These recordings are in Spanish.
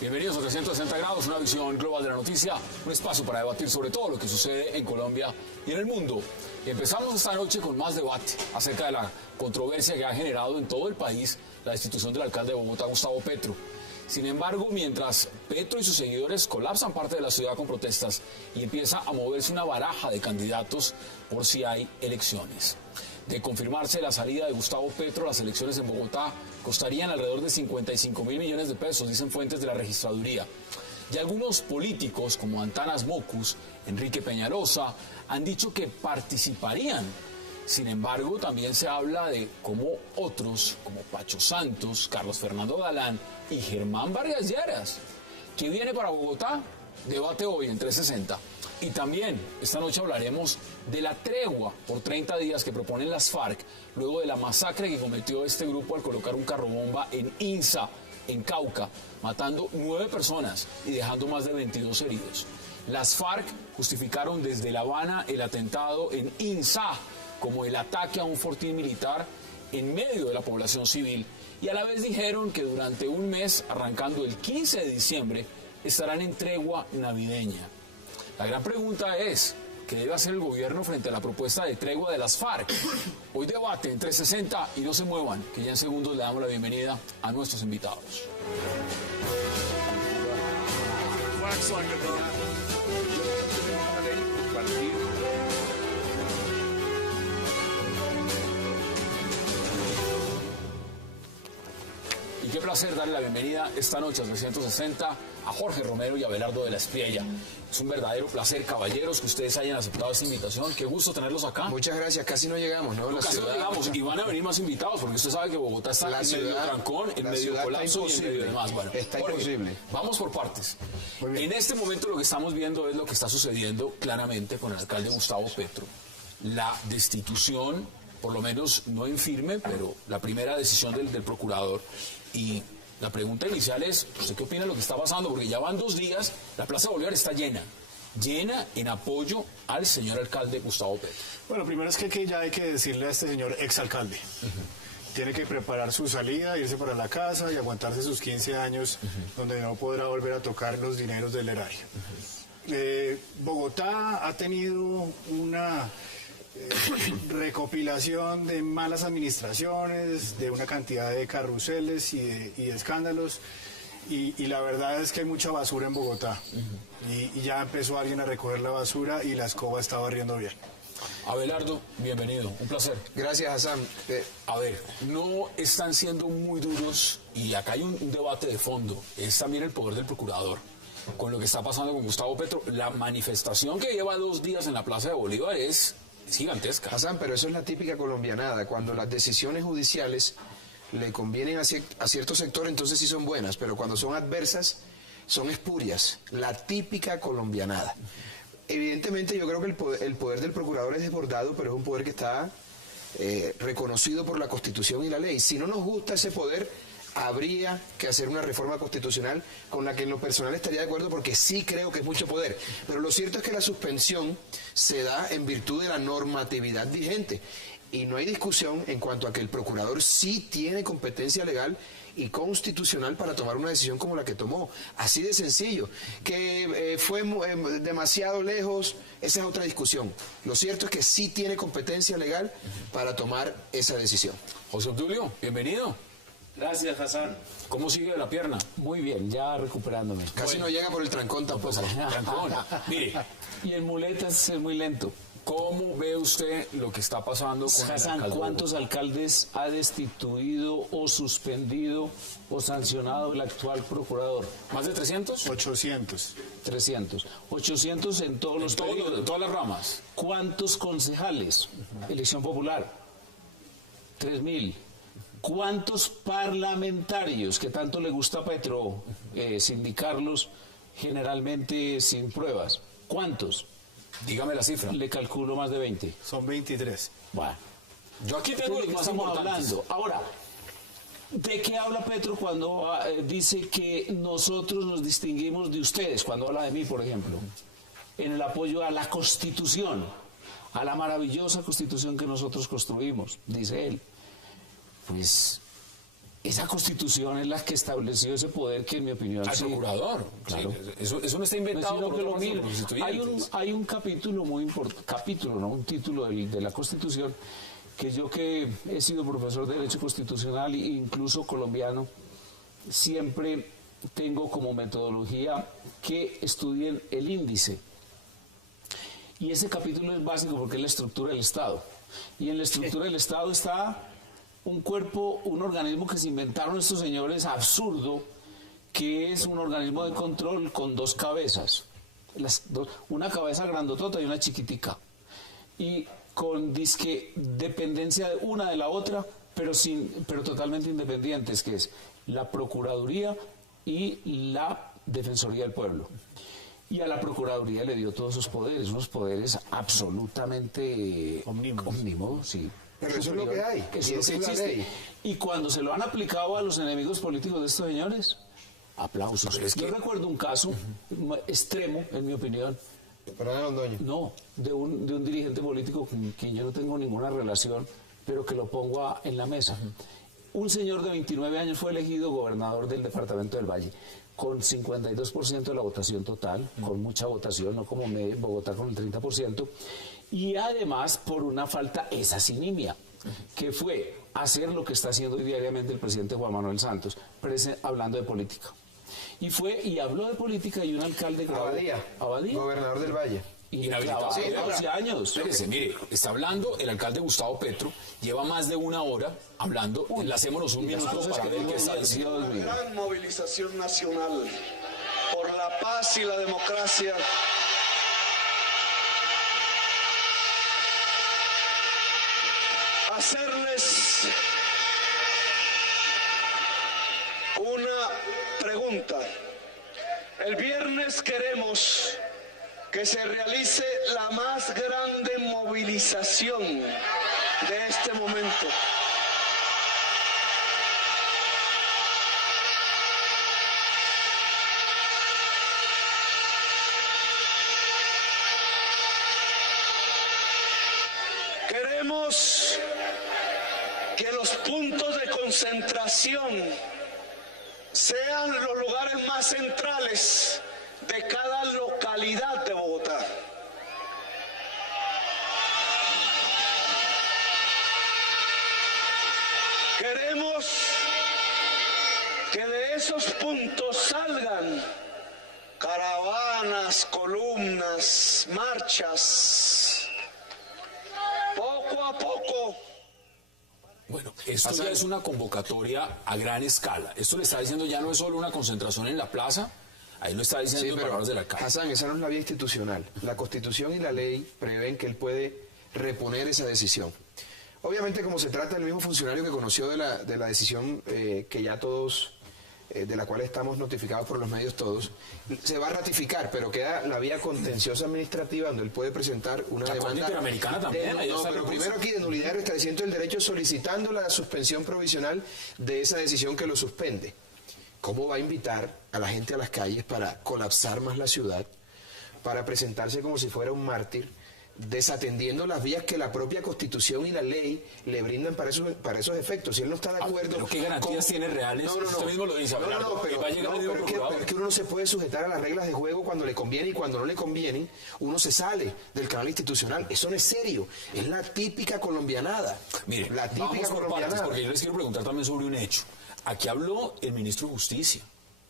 Bienvenidos a 360 grados, una visión global de la noticia, un espacio para debatir sobre todo lo que sucede en Colombia y en el mundo. Y empezamos esta noche con más debate acerca de la controversia que ha generado en todo el país la destitución del alcalde de Bogotá, Gustavo Petro. Sin embargo, mientras Petro y sus seguidores colapsan parte de la ciudad con protestas y empieza a moverse una baraja de candidatos por si hay elecciones. De confirmarse la salida de Gustavo Petro, las elecciones en Bogotá costarían alrededor de 55.000 millones de pesos, dicen fuentes de la registraduría. Y algunos políticos, como Antanas Mocus, Enrique Peñalosa, han dicho que participarían. Sin embargo, también se habla de cómo otros, como Pacho Santos, Carlos Fernando Galán y Germán Vargas Lleras, que viene para Bogotá, debate hoy en 360. Y también esta noche hablaremos de la tregua por 30 días que proponen las FARC, luego de la masacre que cometió este grupo al colocar un carro-bomba en Insa, en Cauca, matando 9 personas y dejando más de 22 heridos. Las FARC justificaron desde La Habana el atentado en Insa como el ataque a un fortín militar en medio de la población civil, y a la vez dijeron que durante un mes, arrancando el 15 de diciembre, estarán en tregua navideña. La gran pregunta es, ¿qué debe hacer el gobierno frente a la propuesta de tregua de las FARC? Hoy debate en 360 y no se muevan, que ya en segundos le damos la bienvenida a nuestros invitados. Y qué placer darle la bienvenida esta noche a 360 a Jorge Romero y a Abelardo de la Espriella. Es un verdadero placer, caballeros, que ustedes hayan aceptado esta invitación. Qué gusto tenerlos acá. Muchas gracias. Casi no llegamos, ¿no? Casi no llegamos. Y van a venir más invitados, porque usted sabe que Bogotá está en medio trancón, en medio colapso y en medio demás. Bueno, está imposible. Vamos por partes. En este momento lo que estamos viendo es lo que está sucediendo claramente con el alcalde Gustavo Petro. La destitución, por lo menos no en firme, pero la primera decisión del procurador. Y la pregunta inicial es, ¿usted qué opina de lo que está pasando? Porque ya van 2 días, la Plaza Bolívar está llena en apoyo al señor alcalde Gustavo Petro. Bueno, primero es que ya hay que decirle a este señor exalcalde. Tiene que preparar su salida, irse para la casa y aguantarse sus 15 años donde no podrá volver a tocar los dineros del erario. Bogotá ha tenido una recopilación de malas administraciones, de una cantidad de carruseles y de escándalos, y la verdad es que hay mucha basura en Bogotá, y ya empezó alguien a recoger la basura y la escoba está barriendo bien. Abelardo, bienvenido, un placer. Gracias, Hassan. A ver, no están siendo muy duros, y acá hay un debate de fondo, es también el poder del procurador con lo que está pasando con Gustavo Petro. La manifestación que lleva 2 días en la Plaza de Bolívar es gigantesca. Hassan, pero eso es la típica colombianada. Cuando las decisiones judiciales le convienen a cierto sector, entonces sí son buenas, pero cuando son adversas, son espurias. La típica colombianada. Evidentemente yo creo que el poder del procurador es desbordado, pero es un poder que está reconocido por la Constitución y la ley. Si no nos gusta ese poder, habría que hacer una reforma constitucional con la que en lo personal estaría de acuerdo, porque sí creo que es mucho poder. Pero lo cierto es que la suspensión se da en virtud de la normatividad vigente. Y no hay discusión en cuanto a que el procurador sí tiene competencia legal y constitucional para tomar una decisión como la que tomó. Así de sencillo. Que fue demasiado lejos, esa es otra discusión. Lo cierto es que sí tiene competencia legal para tomar esa decisión. José Obdulio, bienvenido. Gracias, Hassan. ¿Cómo sigue la pierna? Muy bien, ya recuperándome. Casi no llega por el trancón tampoco. Trancón. Mire, y en muletas es muy lento. ¿Cómo ve usted lo que está pasando con el Hassan, alcalde? ¿cuántos alcaldes ha destituido o suspendido o sancionado el actual procurador? ¿Más de 300? 800. 300. 800 en todos los periodos. En todas las ramas. ¿Cuántos concejales? Elección popular. 3.000. ¿Cuántos parlamentarios, que tanto le gusta a Petro sindicarlos, generalmente sin pruebas? ¿Cuántos? Dígame la cifra. Le calculo más de 20. Son 23. Bueno. Yo aquí tengo los más Estamos importantes. hablando. Ahora, ¿de qué habla Petro cuando dice que nosotros nos distinguimos de ustedes? Cuando habla de mí, por ejemplo. en el apoyo a la Constitución, a la maravillosa Constitución que nosotros construimos, dice él. Pues esa Constitución es la que estableció ese poder que, en mi opinión, al procurador. Claro. Sí, eso no está inventado No, por sino que otra parte de los constituyentes. hay un capítulo muy importante, ¿no? Un título de la Constitución, que yo, que he sido profesor de Derecho Constitucional e incluso colombiano, siempre tengo como metodología que estudien el índice. Y ese capítulo es básico porque es la estructura del Estado. Y en la estructura del Estado está un cuerpo, un organismo que se inventaron estos señores, absurdo, que es un organismo de control con dos cabezas. Una cabeza grandotota y una chiquitica. Y con disque dependencia de una de la otra, pero totalmente independientes, que es la Procuraduría y la Defensoría del Pueblo. Y a la Procuraduría le dio todos sus poderes, unos poderes absolutamente omnímodos, sí. Pero eso es lo que hay, Eso es lo que existe. Y cuando se lo han aplicado a los enemigos políticos de estos señores, aplausos. Yo recuerdo un caso extremo, en mi opinión. Fernando Londoño. No, de un dirigente político con quien yo no tengo ninguna relación, pero que lo pongo en la mesa. Un señor de 29 años fue elegido gobernador del departamento del Valle, con 52% de la votación total, con mucha votación, no como Bogotá con el 30%, y además por una falta, esa sinimia, que fue hacer lo que está haciendo hoy diariamente el presidente Juan Manuel Santos, hablando de política. Y habló de política, y un alcalde Abadía, gobernador del Valle. Y Inhabilitado. sí, Sí, 12 años. Espérese, mire, está hablando el alcalde Gustavo Petro, lleva más de una hora hablando, enlacémonos un minuto para ver qué está diciendo. Una gran movilización nacional por la paz y la democracia. Hacerles una pregunta. El viernes queremos que se realice la más grande movilización de este momento. Queremos que los puntos de concentración sean los lugares más centrales de cada localidad de Bogotá. Queremos que de esos puntos salgan caravanas, columnas, marchas, poco a poco. Bueno, esto ya es una convocatoria a gran escala. Esto le está diciendo ya no es solo una concentración en la plaza, ahí lo está diciendo en palabras del alcalde. Hassan, esa no es la vía institucional. La Constitución y la ley prevén que él puede reponer esa decisión. Obviamente, como se trata del mismo funcionario que conoció de la decisión que ya todos, de la cual estamos notificados por los medios todos, se va a ratificar, pero queda la vía contenciosa administrativa donde él puede presentar una La Corte demanda. Interamericana también, ahí No, está pero la primero aquí de nulidad y restablecimiento del derecho, solicitando la suspensión provisional de esa decisión que lo suspende. ¿Cómo va a invitar a la gente a las calles para colapsar más la ciudad, para presentarse como si fuera un mártir, desatendiendo las vías que la propia Constitución y la ley le brindan para esos efectos? Si él no está de acuerdo... ¿Pero qué garantías tiene reales? No, Usted mismo lo dice, Abelardo, pero, va a llegar el mismo pero procurador. es que uno no se puede sujetar a las reglas de juego cuando le conviene, y cuando no le conviene, uno se sale del canal institucional. Eso no es serio, es la típica colombianada. Mire, la típica vamos por partes, colombianada. porque yo les quiero preguntar también sobre un hecho. Aquí habló el ministro de Justicia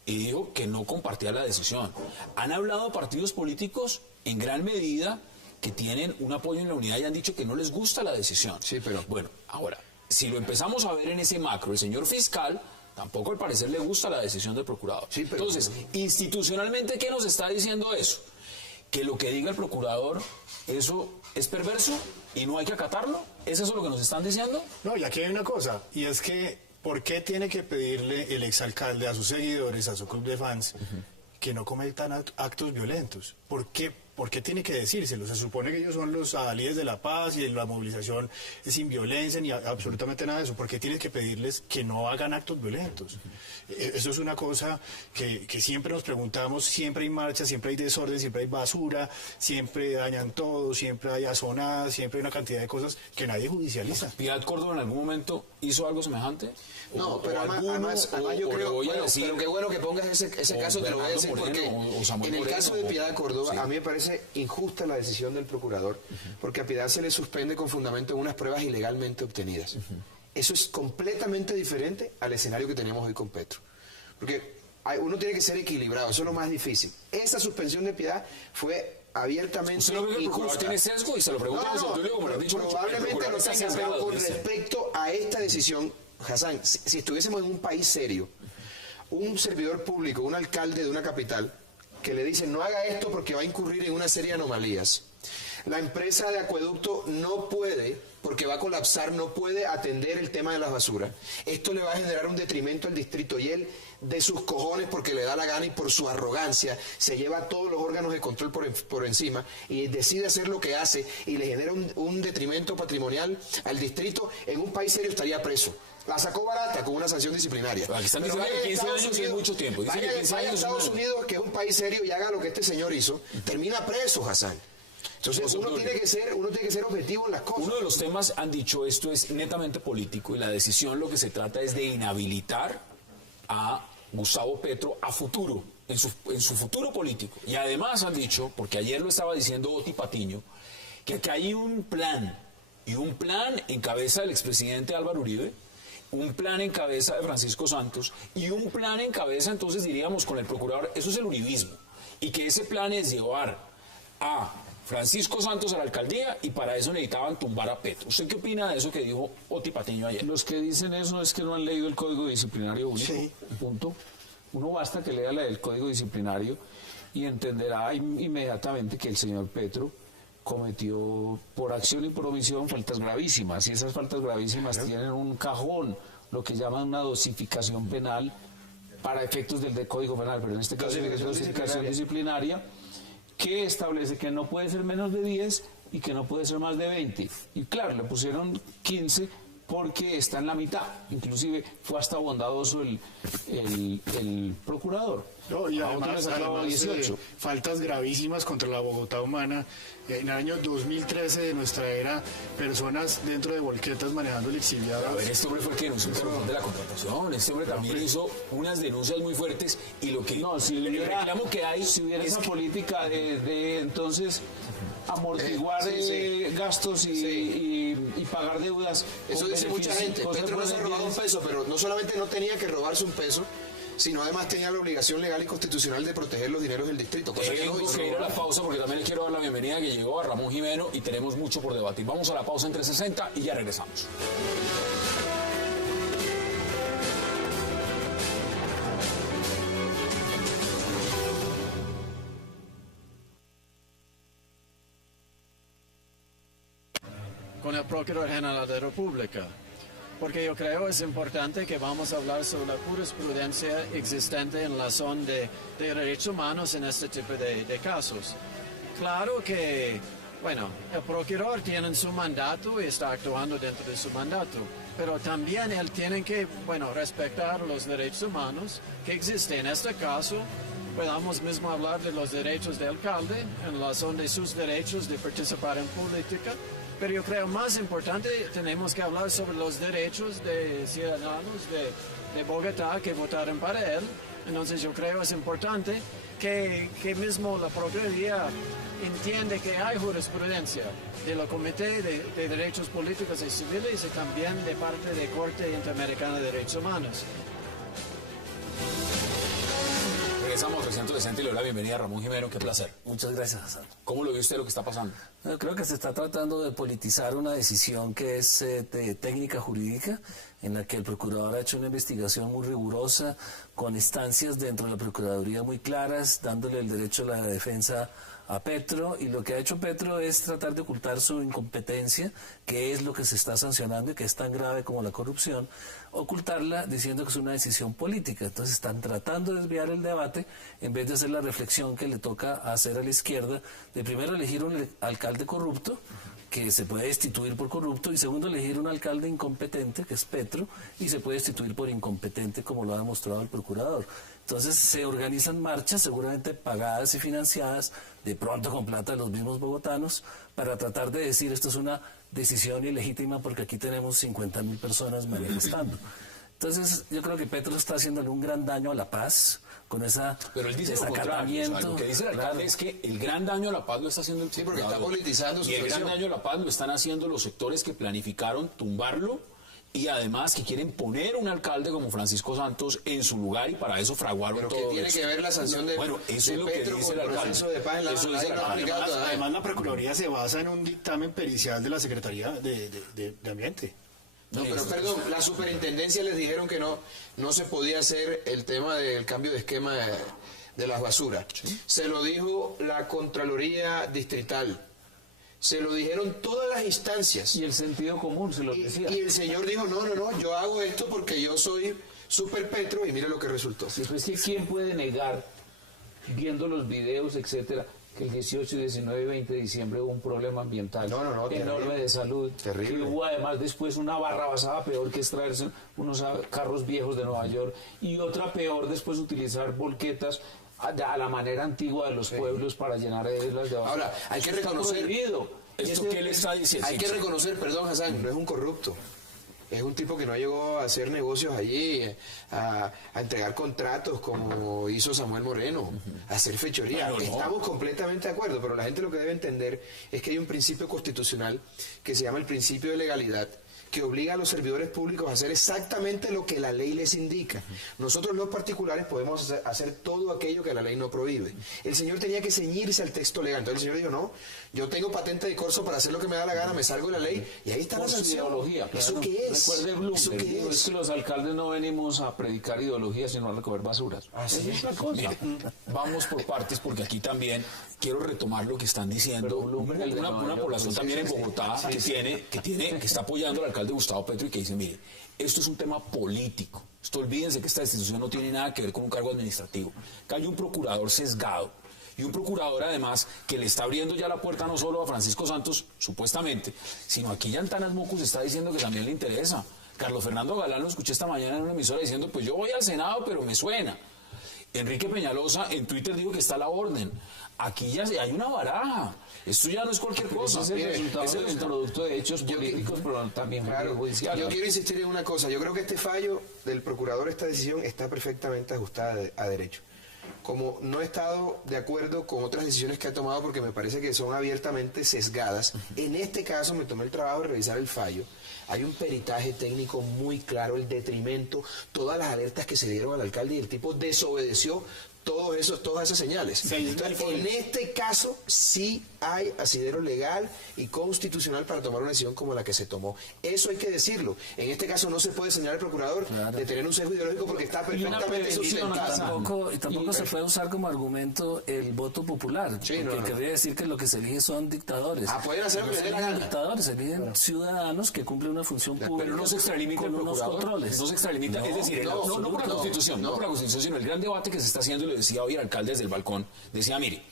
y dijo que no compartía la decisión. Han hablado partidos políticos en gran medida que tienen un apoyo en la unidad y han dicho que no les gusta la decisión. Sí, pero... Bueno, ahora, si lo empezamos a ver en ese macro, el señor fiscal tampoco al parecer le gusta la decisión del procurador. Sí, pero... Entonces, institucionalmente, ¿qué nos está diciendo eso? Que lo que diga el procurador, eso es perverso y no hay que acatarlo. ¿Es eso lo que nos están diciendo? No, y aquí hay una cosa, y es que ¿por qué tiene que pedirle el exalcalde a sus seguidores, a su club de fans, que no cometan actos violentos? ¿Por qué ¿por qué tiene que decírselo? Se supone que ellos son los adalides de la paz y la movilización es sin violencia ni absolutamente nada de eso. ¿Por qué tienes que pedirles que no hagan actos violentos? Eso es una cosa que siempre nos preguntamos, siempre hay marchas, siempre hay desorden, siempre hay basura, siempre dañan todo, siempre hay azonadas, siempre hay una cantidad de cosas que nadie judicializa. ¿Piedad Córdoba en algún momento hizo algo semejante? No, pero además yo creo, pero qué bueno que pongas ese caso, te lo voy a decir, porque en el caso de Piedad Córdoba, a mí me parece injusta la decisión del procurador, porque a Piedad se le suspende con fundamento en unas pruebas ilegalmente obtenidas. Eso es completamente diferente al escenario que teníamos hoy con Petro. Porque uno tiene que ser equilibrado, eso es lo más difícil. Esa suspensión de Piedad fue abiertamente ¿Usted no cree que el procurador tiene sesgo? Y se lo pregunto a Tulio, como le han dicho mucho. Probablemente lo tenga, pero con respecto a esta decisión, Hassan, si estuviésemos en un país serio, un servidor público, un alcalde de una capital, que le dicen no haga esto porque va a incurrir en una serie de anomalías. La empresa de acueducto no puede, porque va a colapsar, no puede atender el tema de las basuras. Esto le va a generar un detrimento al distrito y él, de sus cojones, porque le da la gana y por su arrogancia, se lleva todos los órganos de control por encima y decide hacer lo que hace y le genera un detrimento patrimonial al distrito. En un país serio estaría preso. La sacó barata con una sanción disciplinaria. Aquí están diciendo que 15 años es mucho tiempo. Vaya a Estados Unidos, que es un país serio, y haga lo que este señor hizo, termina preso, Hassan. Entonces uno tiene que ser objetivo en las cosas. Uno de los temas, han dicho, esto es netamente político y la decisión lo que se trata es de inhabilitar a Gustavo Petro a futuro, en su futuro político. Y además han dicho, porque ayer lo estaba diciendo Oti Patiño, que acá hay un plan, y un plan en cabeza del expresidente Álvaro Uribe, un plan en cabeza de Francisco Santos y un plan en cabeza, entonces diríamos, con el procurador. Eso es el uribismo. Y que ese plan es llevar a Francisco Santos a la alcaldía y para eso necesitaban tumbar a Petro. ¿Usted qué opina de eso que dijo Oti Patiño ayer? Los que dicen eso es que no han leído el Código Disciplinario Único. Sí. Punto. Uno basta que lea el Código Disciplinario y entenderá inmediatamente que el señor Petro cometió por acción y por omisión faltas gravísimas, y esas faltas gravísimas tienen un cajón, lo que llaman una dosificación penal para efectos del Código Penal, pero en este caso es dosificación disciplinaria, que establece que no puede ser menos de 10 y que no puede ser más de 20. Y claro, le pusieron 15 porque está en la mitad. Inclusive fue hasta bondadoso el procurador. No, y a otro le sacaba 18. Faltas gravísimas contra la Bogotá humana. En el año 2013 de nuestra era, personas dentro de volquetas manejando lixiviados. A ver, este hombre fue el que denunció el corrupción de la contratación. Este hombre también hizo unas denuncias muy fuertes y lo que el reclamo que hay, si hubiera esa política de entonces amortiguar gastos y pagar deudas. Eso dice mucha gente. Petro no se ha robado un peso, pero no solamente no tenía que robarse un peso, sino además tenía la obligación legal y constitucional de proteger los dineros del distrito. Cosa que no hizo. Que ir a la pausa porque también le quiero dar la bienvenida que llegó a Ramón Jimeno y tenemos mucho por debatir. Vamos a la pausa en 360 y ya regresamos. Con el Procurador General de la República, porque yo creo es importante que vamos a hablar sobre la jurisprudencia existente en la zona de derechos humanos en este tipo de casos. Claro que, bueno, el procurador tiene su mandato y está actuando dentro de su mandato, pero también él tiene que, bueno, respetar los derechos humanos que existen. En este caso, podemos mismo hablar de los derechos del alcalde en la zona de sus derechos de participar en política. Pero yo creo más importante, tenemos que hablar sobre los derechos de ciudadanos de Bogotá que votaron para él. Entonces yo creo es importante que mismo la Procuraduría entiende que hay jurisprudencia de la Comité de Derechos Políticos y Civiles y también de parte de Corte Interamericana de Derechos Humanos. Regresamos a 360 y le doy la bienvenida a Ramón Jimeno. Qué placer. Muchas gracias, Hassan. ¿Cómo lo ve usted lo que está pasando? Yo creo que se está tratando de politizar una decisión que es de técnica jurídica. en la que el procurador ha hecho una investigación muy rigurosa, con instancias dentro de la Procuraduría muy claras, dándole el derecho a la defensa a Petro, y lo que ha hecho Petro es tratar de ocultar su incompetencia, que es lo que se está sancionando y que es tan grave como la corrupción, ocultarla diciendo que es una decisión política. Entonces están tratando de desviar el debate en vez de hacer la reflexión que le toca hacer a la izquierda, de primero elegir un alcalde corrupto, que se puede destituir por corrupto, y segundo, elegir un alcalde incompetente, que es Petro, y se puede destituir por incompetente, como lo ha demostrado el procurador. Entonces se organizan marchas, seguramente pagadas y financiadas, de pronto con plata de los mismos bogotanos, para tratar de decir esto es una decisión ilegítima porque aquí tenemos 50.000 personas manifestando. Entonces yo creo que Petro está haciéndole un gran daño a la paz, con esa Pero él dice lo contrario, o sea, lo que dice el alcalde es que el gran daño a la paz lo está haciendo el Sí, porque está politizando su y el gran gestión. daño a la paz lo están haciendo los sectores que planificaron tumbarlo y además que quieren poner un alcalde como Francisco Santos en su lugar y para eso fraguaron Pero todo que tiene esto. que ver la sanción de, Bueno, eso de es lo que Petro dice con el el alcalde. proceso de paz en la Eso ley dice el no ha alcalde. aplicado todavía. Además, la Procuraduría se basa en un dictamen pericial de la Secretaría de Ambiente. No, pero perdón, la superintendencia les dijeron que no se podía hacer el tema del cambio de esquema de las basuras. ¿Sí? Se lo dijo la Contraloría Distrital. Se lo dijeron todas las instancias. Y el sentido común se lo decía. Y el señor dijo, no, yo hago esto porque yo soy Super Petro, y mire lo que resultó. Sí, pues es que ¿quién puede negar, viendo los videos, etcétera, que el 18, 19 y 20 de diciembre hubo un problema ambiental enorme terrible, de salud? terrible. Que hubo además después una barra basada peor que extraerse unos carros viejos de Nueva York, y otra peor después utilizar volquetas a la manera antigua de los pueblos para llenar de islas de basura. Ahora, hay que Eso está reconocer... prohibido. ¿Esto qué le está diciendo? Hay que reconocer, perdón, Hassan, no es un corrupto. Es un tipo que no llegó a hacer negocios allí, a entregar contratos como hizo Samuel Moreno, a hacer fechoría. Bueno, no. Estamos completamente de acuerdo, pero la gente lo que debe entender es que hay un principio constitucional que se llama el principio de legalidad, que obliga a los servidores públicos a hacer exactamente lo que la ley les indica. Nosotros los particulares podemos hacer todo aquello que la ley no prohíbe. El señor tenía que ceñirse al texto legal. Entonces el señor dijo, no, yo tengo patente de corso para hacer lo que me da la gana, me salgo de la ley, y ahí está Por la su sanción. ideología. ¿Eso Claro. qué es? Recuerde ¿Eso Bloomberg, qué dijo, es que los alcaldes no venimos a predicar ideología, sino a recoger basuras. Así Esa es la cosa. Mire, vamos por partes porque aquí también quiero retomar lo que están diciendo. Pero Bloomberg, el de Una Nueva York, población sí, también en sí, Bogotá sí, que está apoyando al alcalde Gustavo Petro y que dice, mire, esto es un tema político. Esto olvídense que esta institución no tiene nada que ver con un cargo administrativo. Que hay un procurador sesgado y un procurador además que le está abriendo ya la puerta no solo a Francisco Santos, supuestamente, sino aquí ya en Tanas Mucus está diciendo que también le interesa. Carlos Fernando Galán lo escuché esta mañana en una emisora diciendo, pues yo voy al Senado, pero me suena. Enrique Peñalosa en Twitter dijo que está a la orden. Aquí ya hay una baraja. Esto ya no es cualquier cosa. Ese es el resultado Ese es del producto de hechos políticos, pero también Claro, judiciales. yo quiero insistir en una cosa. Yo creo que este fallo del procurador, esta decisión, está perfectamente ajustada a derecho. Como no he estado de acuerdo con otras decisiones que ha tomado porque me parece que son abiertamente sesgadas, en este caso me tomé el trabajo de revisar el fallo. Hay un peritaje técnico muy claro, el detrimento, todas las alertas que se dieron al alcalde, y el tipo desobedeció todas esas señales. Entonces, en este caso sí hay asidero legal y constitucional para tomar una decisión como la que se tomó. Eso hay que decirlo. En este caso no se puede señalar al procurador de tener un sesgo ideológico porque está perfectamente sustentado. Y tampoco se puede usar como argumento el voto popular, Sí, porque no. querría decir que lo que se elige son dictadores. Pueden hacer lo que No les dé la se eligen gana. dictadores, se eligen ciudadanos que cumplen una función pública. Pero no se extralimita el con unos procurador, controles. no se extralimita, es decir, no por la Constitución, no por la Constitución, sino el gran debate que se está haciendo, y lo decía hoy el alcalde desde el balcón, decía, mire,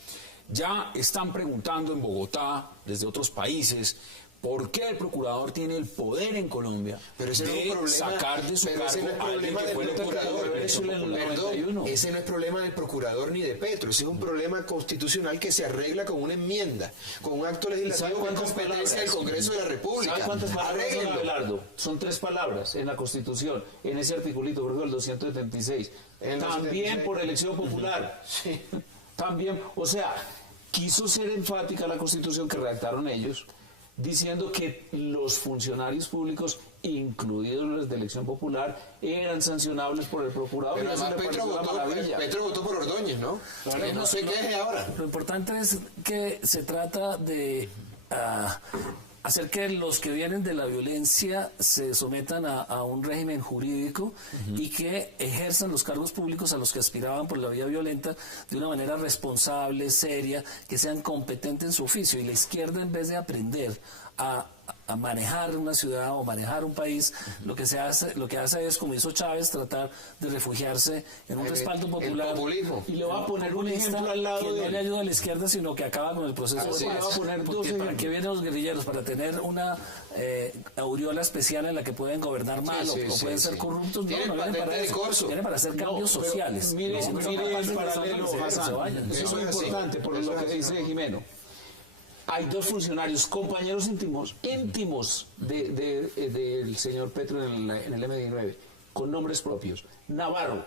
ya están preguntando en Bogotá, desde otros países, ¿por qué el procurador tiene el poder en Colombia Pero ese de no es un problema, sacar de su pero ese cargo no es a alguien problema que del fue electo procurador, por el eso en el popular? 91. Ese no es problema del procurador ni de Petro, ese es un problema constitucional que se arregla con una enmienda, con un acto legislativo de competencia del Congreso de la República. ¿Sabe cuántas palabras son, Arréglenlo. Abelardo? Son 3 palabras en la Constitución, en ese articulito, por ejemplo, el 276. El También 276. por elección popular. Sí. También, o sea, quiso ser enfática la Constitución que redactaron ellos, diciendo que los funcionarios públicos, incluidos los de elección popular, eran sancionables por el procurador. Pero y eso además me pareció una maravilla. Petro votó por Ordóñez, ¿no? Que no se queje ahora. Lo importante es que se trata de hacer que los que vienen de la violencia se sometan a un régimen jurídico y que ejerzan los cargos públicos a los que aspiraban por la vía violenta de una manera responsable, seria, que sean competentes en su oficio. Y la izquierda, en vez de aprender a manejar una ciudad o manejar un país, lo que hace es, como hizo Chávez, tratar de refugiarse en un respaldo popular. Y le va a poner un ejemplo al lado que no le ayuda a la izquierda, sino que acaba con el proceso de paz. Le va a poner Porque ¿para qué vienen los guerrilleros? Para tener una aureola especial en la que pueden gobernar mal o pueden ser corruptos. No vienen para eso. Vienen para hacer cambios sociales. Mire el paralelo, Hassan. Eso es importante por lo que dice Jimeno. Hay dos funcionarios, compañeros íntimos del señor Petro en el M19, con nombres propios. Navarro,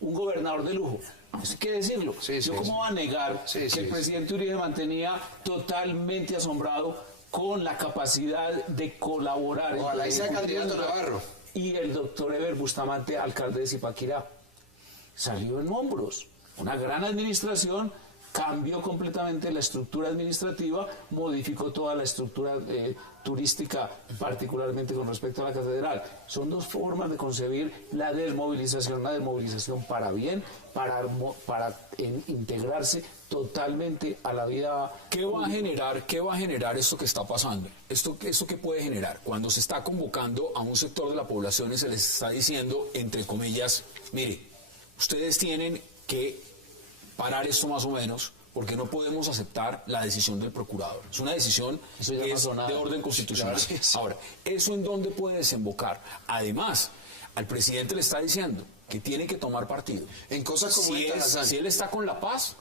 un gobernador de lujo. Eso hay que decirlo. ¿Cómo va a negar que el presidente Uribe mantenía totalmente asombrado con la capacidad de colaborar? Ojalá y sea candidato Navarro. Y el doctor Eber Bustamante, alcalde de Zipaquirá, salió en hombros. Una gran administración. Cambió completamente la estructura administrativa, modificó toda la estructura turística, particularmente con respecto a la catedral. Son dos formas de concebir la desmovilización para bien, para integrarse totalmente a la vida. ¿Qué va a generar esto que está pasando? ¿Esto qué puede generar? Cuando se está convocando a un sector de la población y se les está diciendo, entre comillas, mire, ustedes tienen que parar esto más o menos, porque no podemos aceptar la decisión del procurador. Es una decisión que es de orden constitucional. Claro, sí. Ahora, ¿eso en dónde puede desembocar? Además, al presidente le está diciendo que tiene que tomar partido. En cosas como si él está con la paz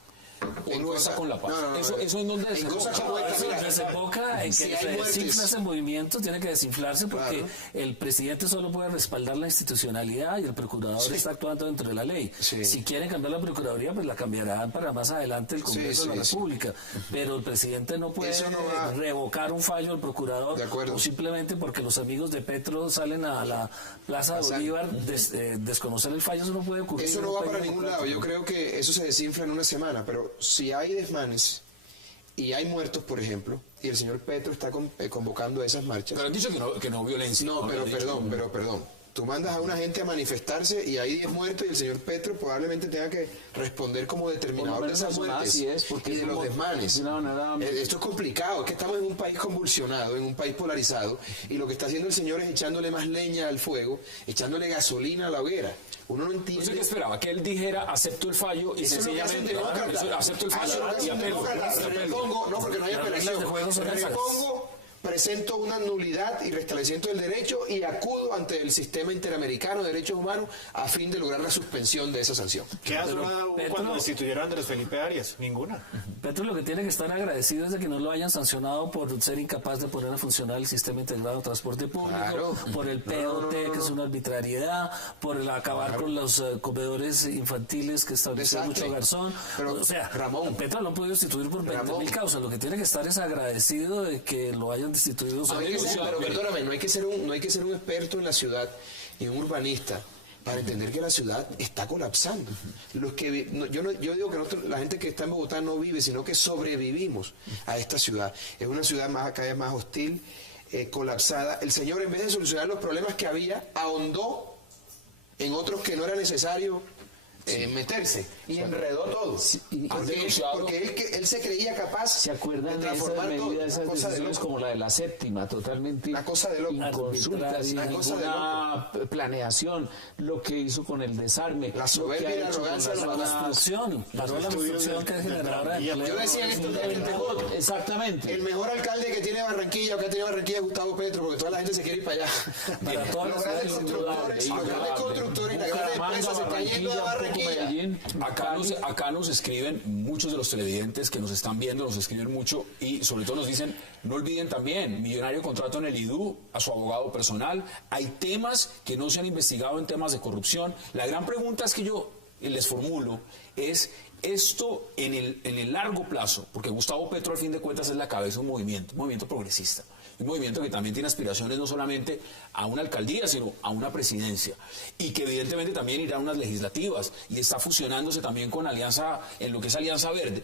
o no está con la paz. Eso en dónde desemboca en que se desinfla ese movimiento, tiene que desinflarse porque el presidente solo puede respaldar la institucionalidad y el procurador está actuando dentro de la ley. Si quieren cambiar la procuraduría, pues la cambiarán para más adelante el Congreso de la República. Pero el presidente no puede revocar un fallo del procurador o simplemente porque los amigos de Petro salen a la Plaza de Bolívar desconocer el fallo. Eso no puede ocurrir. Eso no va para ningún lado. Yo creo que eso se desinfla en una semana, pero si hay desmanes y hay muertos, por ejemplo, y el señor Petro está convocando a esas marchas. Pero han dicho que no violencia. No, pero perdón. Tú mandas a una gente a manifestarse y hay 10 muertos y el señor Petro probablemente tenga que responder como determinador de esas muertes y de los desmanes. Esto es complicado, es que estamos en un país convulsionado, en un país polarizado, y lo que está haciendo el señor es echándole más leña al fuego, echándole gasolina a la hoguera. Uno no entiende. ¿Usted qué esperaba? Que él dijera, acepto el fallo y sencillamente acepto el fallo y apelo. No, porque no hay apelación. Repongo, presento una nulidad y restablecimiento del derecho y acudo ante el sistema interamericano de derechos humanos a fin de lograr la suspensión de esa sanción. ¿Qué ayuda hubo cuando destituyeron a Andrés Felipe Arias? Ninguna. Petro lo que tiene que estar agradecido es de que no lo hayan sancionado por ser incapaz de poner a funcionar el sistema integrado de transporte público, por el POT, que es una arbitrariedad, por el acabar con los comedores infantiles que estableció mucho Garzón. Pero, o sea, Ramón, Petro lo puede destituir por 20.000 causas. Lo que tiene que estar es agradecido de que lo hayan destituido. Pero perdóname, no hay que ser un experto en la ciudad y un urbanista para entender que la ciudad está colapsando. Yo digo que la gente que está en Bogotá no vive, sino que sobrevivimos a esta ciudad. Es una ciudad cada vez más hostil, colapsada. El señor, en vez de solucionar los problemas que había, ahondó en otros que no era necesario meterse y enredó todo. Porque él se creía capaz. ¿Se acuerdan de esas medidas, esas decisiones como la de la séptima, totalmente inconsulta, sin ninguna planeación? Lo que hizo con el desarme, la soberbia y la arrogancia de la construcción, paró la construcción que es generadora. Yo decía esto exactamente. El mejor alcalde que tiene Barranquilla o que ha tenido Barranquilla es Gustavo Petro, porque toda la gente se quiere ir para allá. Para todas las constructores y las grandes empresas se están yendo a Barranquilla. Acá nos escriben muchos de los televidentes que nos están viendo, nos escriben mucho y sobre todo nos dicen, no olviden también, millonario contrato en el IDU a su abogado personal. Hay temas que no se han investigado en temas de corrupción. La gran pregunta es que yo les formulo es esto en el largo plazo, porque Gustavo Petro al fin de cuentas es la cabeza de un movimiento progresista. Un movimiento que también tiene aspiraciones no solamente a una alcaldía, sino a una presidencia. Y que evidentemente también irá a unas legislativas. Y está fusionándose también con Alianza, en lo que es Alianza Verde.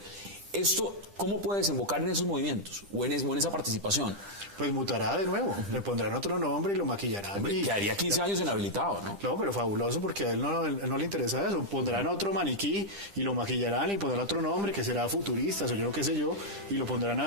¿Esto cómo puede desembocar en esos movimientos o en esa participación? Pues mutará de nuevo, le pondrán otro nombre y lo maquillarán. Hombre, quedaría 15 años inhabilitado, ¿no? No, pero fabuloso porque a él no le interesa eso. Pondrán otro maniquí y lo maquillarán y pondrán otro nombre que será futurista, o yo qué sé yo, y lo pondrán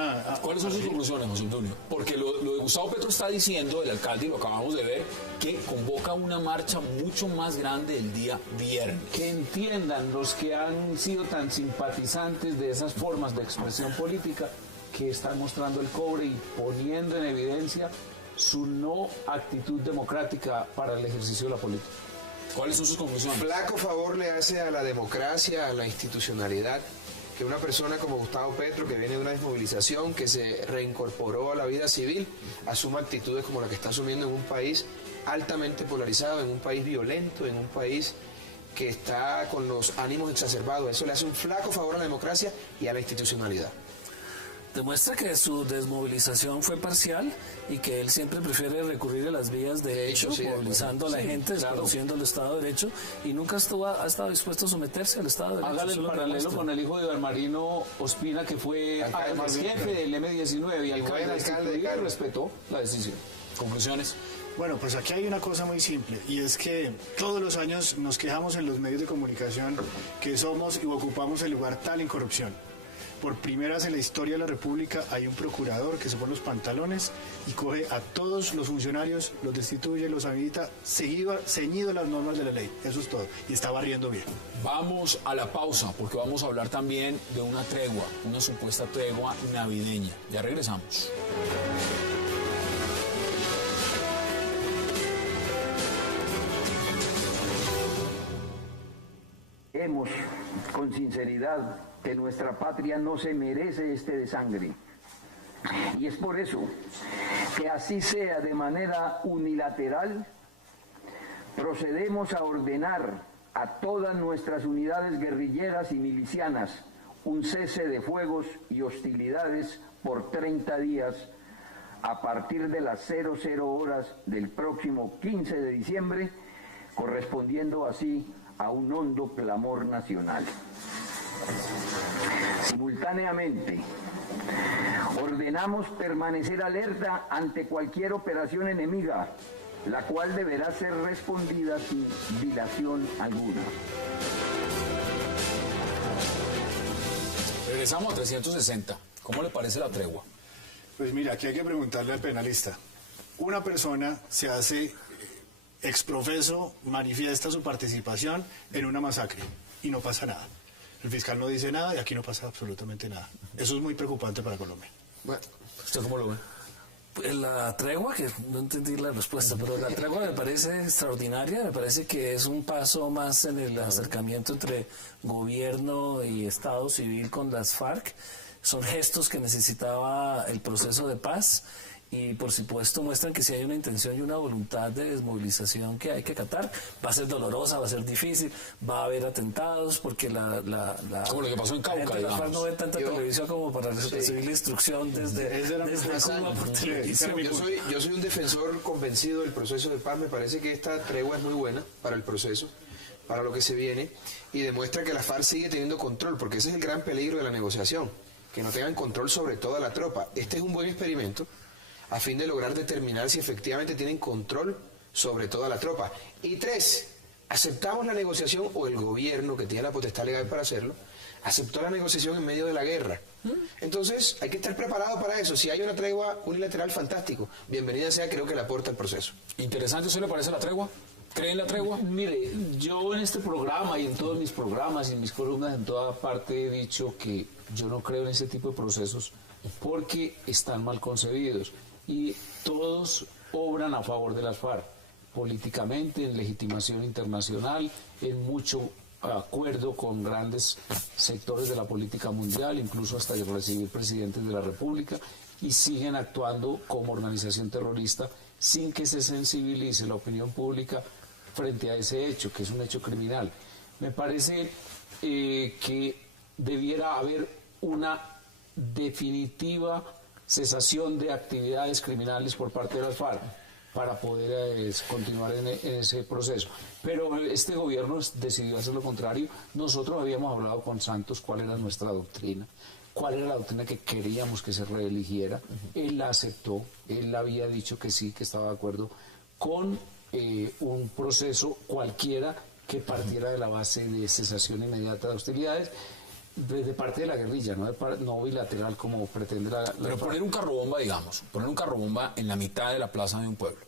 ¿Cuáles son sus conclusiones, José Antonio? Porque lo de Gustavo Petro está diciendo, el alcalde, y lo acabamos de ver, que convoca una marcha mucho más grande el día viernes. Que entiendan los que han sido tan simpatizantes de esas formas de expresión política que están mostrando el cobre y poniendo en evidencia su no actitud democrática para el ejercicio de la política. ¿Cuáles son sus conclusiones? Flaco favor le hace a la democracia, a la institucionalidad, que una persona como Gustavo Petro, que viene de una desmovilización, que se reincorporó a la vida civil, asuma actitudes como la que está asumiendo en un país altamente polarizado, en un país violento, en un país que está con los ánimos exacerbados. Eso le hace un flaco favor a la democracia y a la institucionalidad. Demuestra que su desmovilización fue parcial y que él siempre prefiere recurrir a las vías de hecho, sí, movilizando a la gente, desconociendo el Estado de Derecho, y nunca ha estado dispuesto a someterse al Estado de Derecho. Hágale el paralelo con el hijo de Iván Marino Ospina, que fue jefe del M-19 y alcalde destituido y respetó la decisión. ¿Conclusiones? Bueno, pues aquí hay una cosa muy simple, y es que todos los años nos quejamos en los medios de comunicación que somos y ocupamos el lugar tal en corrupción. Por primera vez en la historia de la República hay un procurador que se pone los pantalones y coge a todos los funcionarios, los destituye, los habilita, ceñido a las normas de la ley. Eso es todo. Y está barriendo bien. Vamos a la pausa porque vamos a hablar también de una tregua, una supuesta tregua navideña. Ya regresamos. Creemos con sinceridad que nuestra patria no se merece este desangre. Y es por eso que así sea de manera unilateral, procedemos a ordenar a todas nuestras unidades guerrilleras y milicianas un cese de fuegos y hostilidades por 30 días a partir de las 00 horas del próximo 15 de diciembre, correspondiendo así a un hondo clamor nacional. Simultáneamente, ordenamos permanecer alerta ante cualquier operación enemiga, la cual deberá ser respondida sin dilación alguna. Regresamos a 360. ¿Cómo le parece la tregua? Pues mira, aquí hay que preguntarle al penalista. Una persona se hace exprofeso, manifiesta su participación en una masacre y no pasa nada. El fiscal no dice nada y aquí no pasa absolutamente nada. Eso es muy preocupante para Colombia. Bueno, ¿usted cómo lo ve? Pues la tregua, que no entendí la respuesta, pero la tregua me parece extraordinaria, me parece que es un paso más en el acercamiento entre gobierno y Estado civil con las FARC. Son gestos que necesitaba el proceso de paz y por supuesto muestran que si hay una intención y una voluntad de desmovilización que hay que acatar. Va a ser dolorosa, va a ser difícil, va a haber atentados porque como lo que pasó en Cauca, la FARC no ve tanta televisión como para recibir la instrucción desde Cuba por televisión. Yo soy un defensor convencido del proceso de paz. Me parece que esta tregua es muy buena para el proceso, para lo que se viene, y demuestra que la FARC sigue teniendo control, porque ese es el gran peligro de la negociación, que no tengan control sobre toda la tropa. Este es un buen experimento a fin de lograr determinar si efectivamente tienen control sobre toda la tropa. Y 3, aceptamos la negociación, o el gobierno, que tiene la potestad legal para hacerlo, aceptó la negociación en medio de la guerra. Entonces hay que estar preparado para eso. Si hay una tregua unilateral, fantástico. Bienvenida sea, creo que le aporta el proceso. ¿Interesante usted le parece la tregua? ¿Cree en la tregua? Mire, yo en este programa y en todos mis programas y en mis columnas en toda parte he dicho que yo no creo en ese tipo de procesos porque están mal concebidos y todos obran a favor de las FARC, políticamente, en legitimación internacional, en mucho acuerdo con grandes sectores de la política mundial, incluso hasta recibir presidentes de la República, y siguen actuando como organización terrorista sin que se sensibilice la opinión pública frente a ese hecho, que es un hecho criminal. Me parece que debiera haber una definitiva cesación de actividades criminales por parte de las FARC para poder continuar en ese proceso. Pero este gobierno decidió hacer lo contrario. Nosotros habíamos hablado con Santos cuál era nuestra doctrina. cuál era la doctrina que queríamos que se reeligiera. Él la aceptó, él había dicho que sí, que estaba de acuerdo con un proceso cualquiera que partiera de la base de cesación inmediata de hostilidades de parte de la guerrilla, no bilateral como pretende la Pero poner un carrobomba, digamos, poner un carrobomba en la mitad de la plaza de un pueblo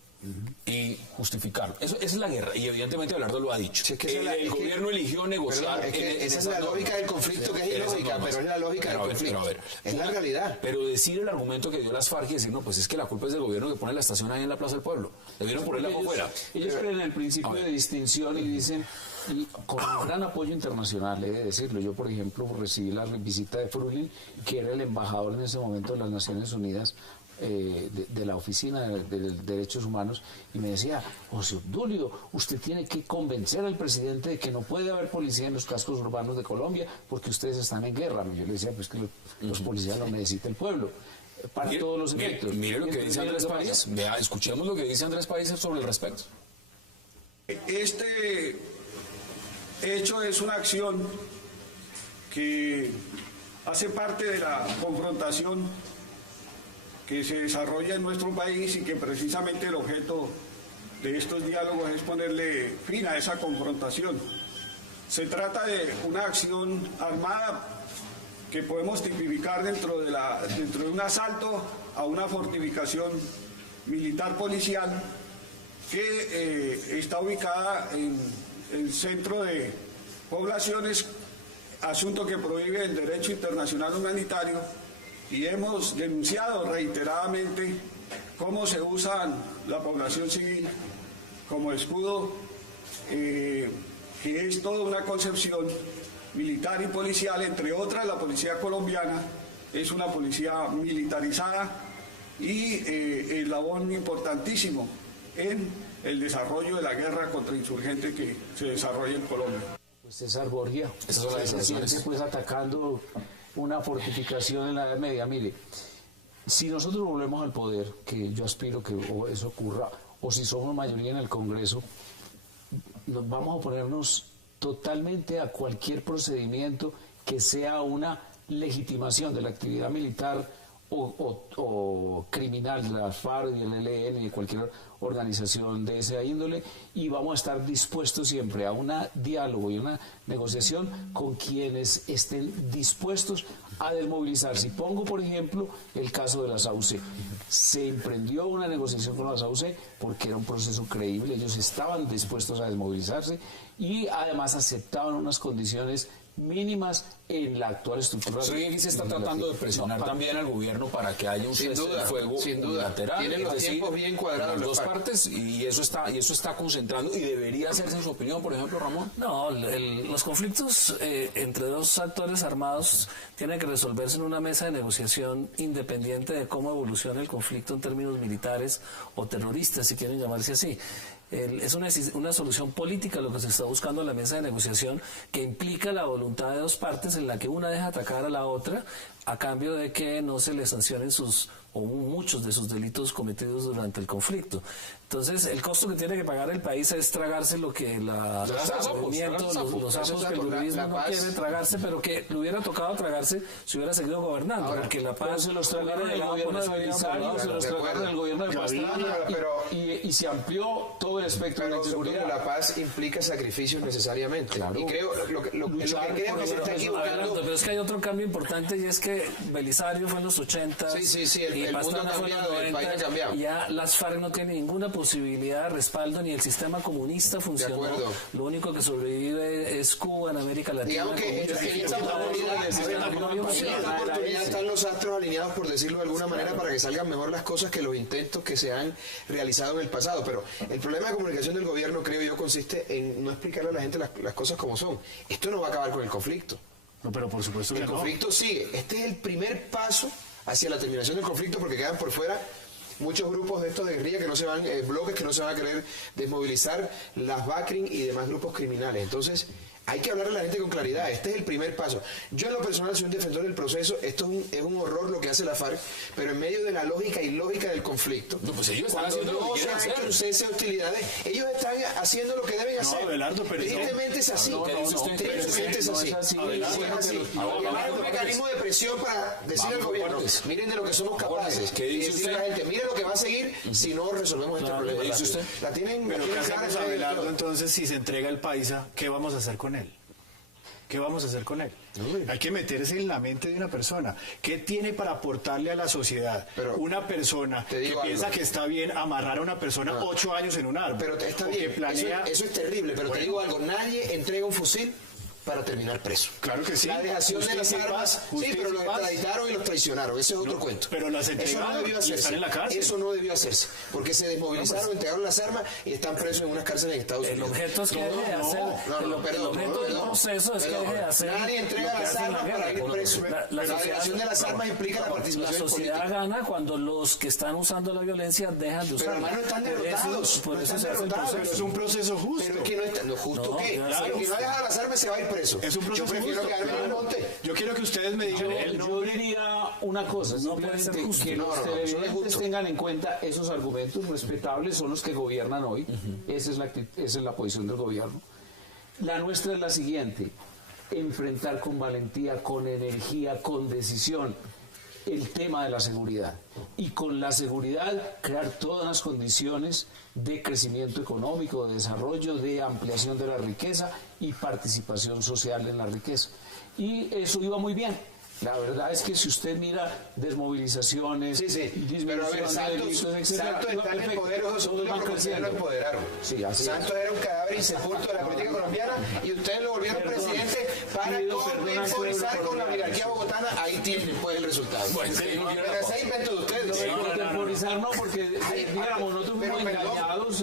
y justificarlo. Esa es la guerra, y evidentemente Abelardo lo ha dicho. Sí, es que el gobierno eligió negociar. Esa es la lógica del conflicto, que es ilógica, pero es la lógica del conflicto. Es la realidad. Pero decir el argumento que dio las FARC y decir, no, pues es que la culpa es del gobierno que pone la estación ahí en la Plaza del Pueblo. Debieron ponerla por fuera. Ellos creen en el principio de distinción y dicen, y con un gran apoyo internacional, he de decirlo. Yo, por ejemplo, recibí la visita de Frulin, que era el embajador en ese momento de las Naciones Unidas, de la Oficina de Derechos Humanos, y me decía, José Obdulio, usted tiene que convencer al presidente de que no puede haber policía en los cascos urbanos de Colombia porque ustedes están en guerra. Yo le decía, pues que los policías lo necesita el pueblo para todos los efectos. Mire lo que dice Andrés París. Escuchemos lo que dice Andrés París sobre el respecto. Este hecho es una acción que hace parte de la confrontación que se desarrolla en nuestro país y que precisamente el objeto de estos diálogos es ponerle fin a esa confrontación. Se trata de una acción armada que podemos tipificar dentro de un asalto a una fortificación militar policial que está ubicada en el centro de poblaciones, asunto que prohíbe el derecho internacional humanitario, y hemos denunciado reiteradamente cómo se usa la población civil como escudo, que es toda una concepción militar y policial. Entre otras, la policía colombiana es una policía militarizada y eslabón importantísimo en el desarrollo de la guerra contra insurgentes que se desarrolla en Colombia. Pues César Borgia, esas son las declaraciones. Pues atacando una fortificación en la Edad Media. Mire, si nosotros volvemos al poder, que yo aspiro que eso ocurra, o si somos mayoría en el Congreso, nos vamos a oponernos totalmente a cualquier procedimiento que sea una legitimación de la actividad militar o criminal de la FARC, del ELN y de cualquier organización de esa índole, y vamos a estar dispuestos siempre a un diálogo y una negociación con quienes estén dispuestos a desmovilizarse. Y pongo, por ejemplo, el caso de la SAUC. Se emprendió una negociación con la SAUC porque era un proceso creíble, ellos estaban dispuestos a desmovilizarse y además aceptaban unas condiciones mínimas en la actual estructura. Sí, aquí se está tratando de presionar también al gobierno para que haya un cese de fuego unilateral. Tienen los tiempos bien cuadrados las dos partes, y eso está concentrando, y debería hacerse, en su opinión, por ejemplo, Ramón. No, los conflictos entre dos actores armados tienen que resolverse en una mesa de negociación independiente de cómo evoluciona el conflicto en términos militares o terroristas, si quieren llamarse así. Es una solución política lo que se está buscando en la mesa de negociación, que implica la voluntad de dos partes en la que una deja atacar a la otra a cambio de que no se le sancionen muchos de sus delitos cometidos durante el conflicto. Entonces, el costo que tiene que pagar el país es tragarse lo que los sapos que el uribismo no quiere tragarse, pero que le hubiera tocado tragarse si hubiera seguido gobernando. Ahora, porque la paz se los tragaron el gobierno de Belisario, se los tragaron el gobierno de Pastrana, y se amplió todo el espectro de la seguridad. La paz implica sacrificios necesariamente. Claro. Y creo lo que creo que se está equivocando. Pero es que hay otro cambio importante, y es que Belisario fue en los 80. Sí, el mundo ha cambiado, el país ha cambiado. Ya las FARC no tienen ninguna posibilidad de respaldo, ni el sistema comunista funcionó. Lo único que sobrevive es Cuba en América Latina. Digamos que en esta oportunidad están los astros alineados, por decirlo de alguna manera, para que salgan mejor las cosas que los intentos que se han realizado en el pasado. Pero el problema de comunicación del gobierno, creo yo, consiste en no explicarle a la gente las cosas como son. Esto no va a acabar con el conflicto. No, pero por supuesto que el conflicto sigue. Este es el primer paso hacia la terminación del conflicto, porque quedan por fuera muchos grupos de estos de guerrilla que no se van, bloques que no se van a querer desmovilizar, las BACRIM y demás grupos criminales. Entonces, Hay que hablarle a la gente con claridad. Este es el primer paso. Yo en lo personal soy un defensor del proceso. Esto es un horror lo que hace la FARC, pero en medio de la lógica ilógica del conflicto. No, pues ellos están Cuando haciendo lo no que se quieren ha hacer. hecho un cese de hostilidades, ellos están haciendo lo que deben hacer. Abelardo, pero Tristemente es así. Tristemente es así. Hay un mecanismo de presión para decirle al gobierno, miren de lo que somos capaces. ¿Qué dice y decirle a la gente, miren lo que va a seguir si no resolvemos este problema. ¿qué dice usted? La tienen, Pero la ¿qué tienen hacemos, clara, Abelardo, entonces, si se entrega el paisa, ¿qué vamos a hacer con él? ¿Qué vamos a hacer con él? Hay que meterse en la mente de una persona. ¿Qué tiene para aportarle a la sociedad? Pero, una persona te que digo piensa algo. que está bien amarrar a una persona 8 años en un árbol. Pero está o que bien, planea... eso es terrible, pero te digo algo, nadie entrega un fusil para terminar preso. Claro que sí. La dejación de las Justicia y armas, paz, sí, justicia pero y los paz. extraditaron y los traicionaron, ese es otro cuento. pero las eso no entregaron debió y hacerse. están en la cárcel. Eso no debió hacerse, porque se desmovilizaron, entregaron las armas y están presos en unas cárceles en Estados El Unidos. objeto es que deje de hacer. El objeto del proceso es que deje de hacer. Nadie entrega lo que las hace en la armas para guerra. ir preso. La La sociedad- dejación de las armas implica la La participación sociedad política. gana cuando los que están usando la violencia dejan de Pero usarla. hermano, están Por eso- derrotados. por no eso están se hace el derrotados. proceso. Es un proceso justo. Pero es que no está, no, justo No, qué. claro. El que no deja las armas se va a ir preso. Es un proceso Yo prefiero justo. quedarme en el monte. Yo quiero que ustedes me digan el Yo nombre. diría una cosa, No puede ser simplemente justo. que No, los no, eso no es televidentes justo. tengan en cuenta esos argumentos respetables, son los que gobiernan hoy. Esa es la posición del gobierno. La nuestra es la siguiente: enfrentar con valentía, con energía, con decisión el tema de la seguridad, y con la seguridad crear todas las condiciones de crecimiento económico, de desarrollo, de ampliación de la riqueza y participación social en la riqueza. Y eso iba muy bien. La verdad es que si usted mira desmovilizaciones, Sí, sí. Pero a ver, disminución de delitos, Santos etcétera, está iba en el perfecto. poder, Todos lo van propusieron, creciendo. lo empoderaron. Sí, así es. Santos era un cadáver insepulto de la política colombiana y ustedes lo volvieron presidente para Pido perdón al temporizar pueblo con la colombiano. oligarquía bogotana. Ahí tienen pues el resultado. Bueno, Pero ese invento de ustedes. Por temporizar no, porque digamos, nosotros Pero fuimos engañados.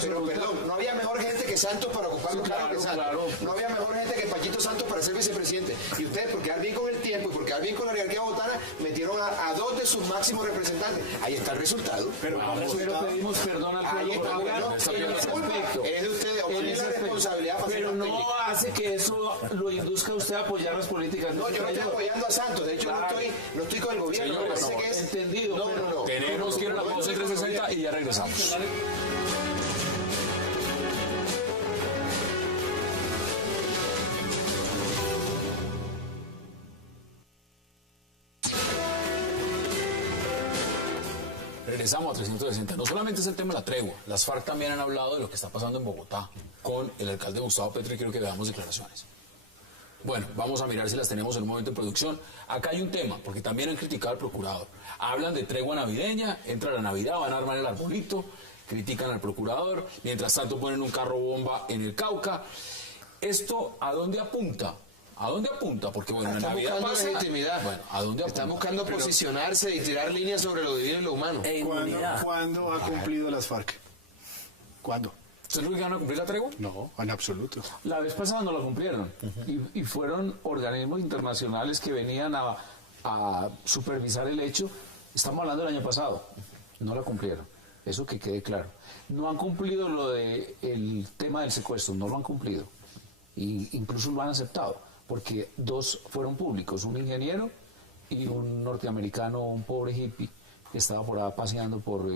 pero perdón, no había mejor gente que Santos para ocupar los cargos que Santos. claro. No había mejor gente que Pachito Santos para ser vicepresidente. Y ustedes, por quedar bien con el tiempo y por quedar bien con la oligarquía bogotana, metieron a dos de sus máximos representantes. Ahí está el resultado. Pero Pero pedimos perdón al Ahí pueblo está, colombiano bueno, en ese aspecto. es de ustedes, En tienen ese la aspecto. responsabilidad para Pero ser más no técnico. hace que eso lo induzca a usted a apoyar las políticas. No, yo no estoy apoyando a Santos, de hecho Claro. no estoy con el gobierno. Señores, me parece que es entendido, No, pero- no. Tenemos que ir a la No, pausa en 360 y ya regresamos. Regresamos a 360. No solamente es el tema de la tregua, las FARC también han hablado de lo que está pasando en Bogotá con el alcalde Gustavo Petro y quiero que veamos declaraciones. Bueno, vamos a mirar si las tenemos en un momento de producción. Acá hay un tema, porque también han criticado al procurador. Hablan de tregua navideña, entra la Navidad, van a armar el arbolito, critican al procurador, mientras tanto ponen un carro bomba en el Cauca. ¿Esto a dónde apunta? ¿A dónde apunta? Porque bueno, la Están Navidad buscando pasa... legitimidad. Bueno, ¿a dónde apunta? Están buscando posicionarse y tirar líneas sobre lo divino y lo humano. E inmunidad. ¿Cuándo ha cumplido las FARC? ¿Cuándo? ¿Ustedes creen que van a cumplir la tregua? No, en absoluto. La vez pasada no la cumplieron y fueron organismos internacionales que venían a supervisar el hecho. Estamos hablando del año pasado, no la cumplieron, eso que quede claro. No han cumplido lo de el tema del secuestro, no lo han cumplido, y incluso lo han aceptado, porque dos fueron públicos, un ingeniero y un norteamericano, un pobre hippie que estaba por ahí paseando por...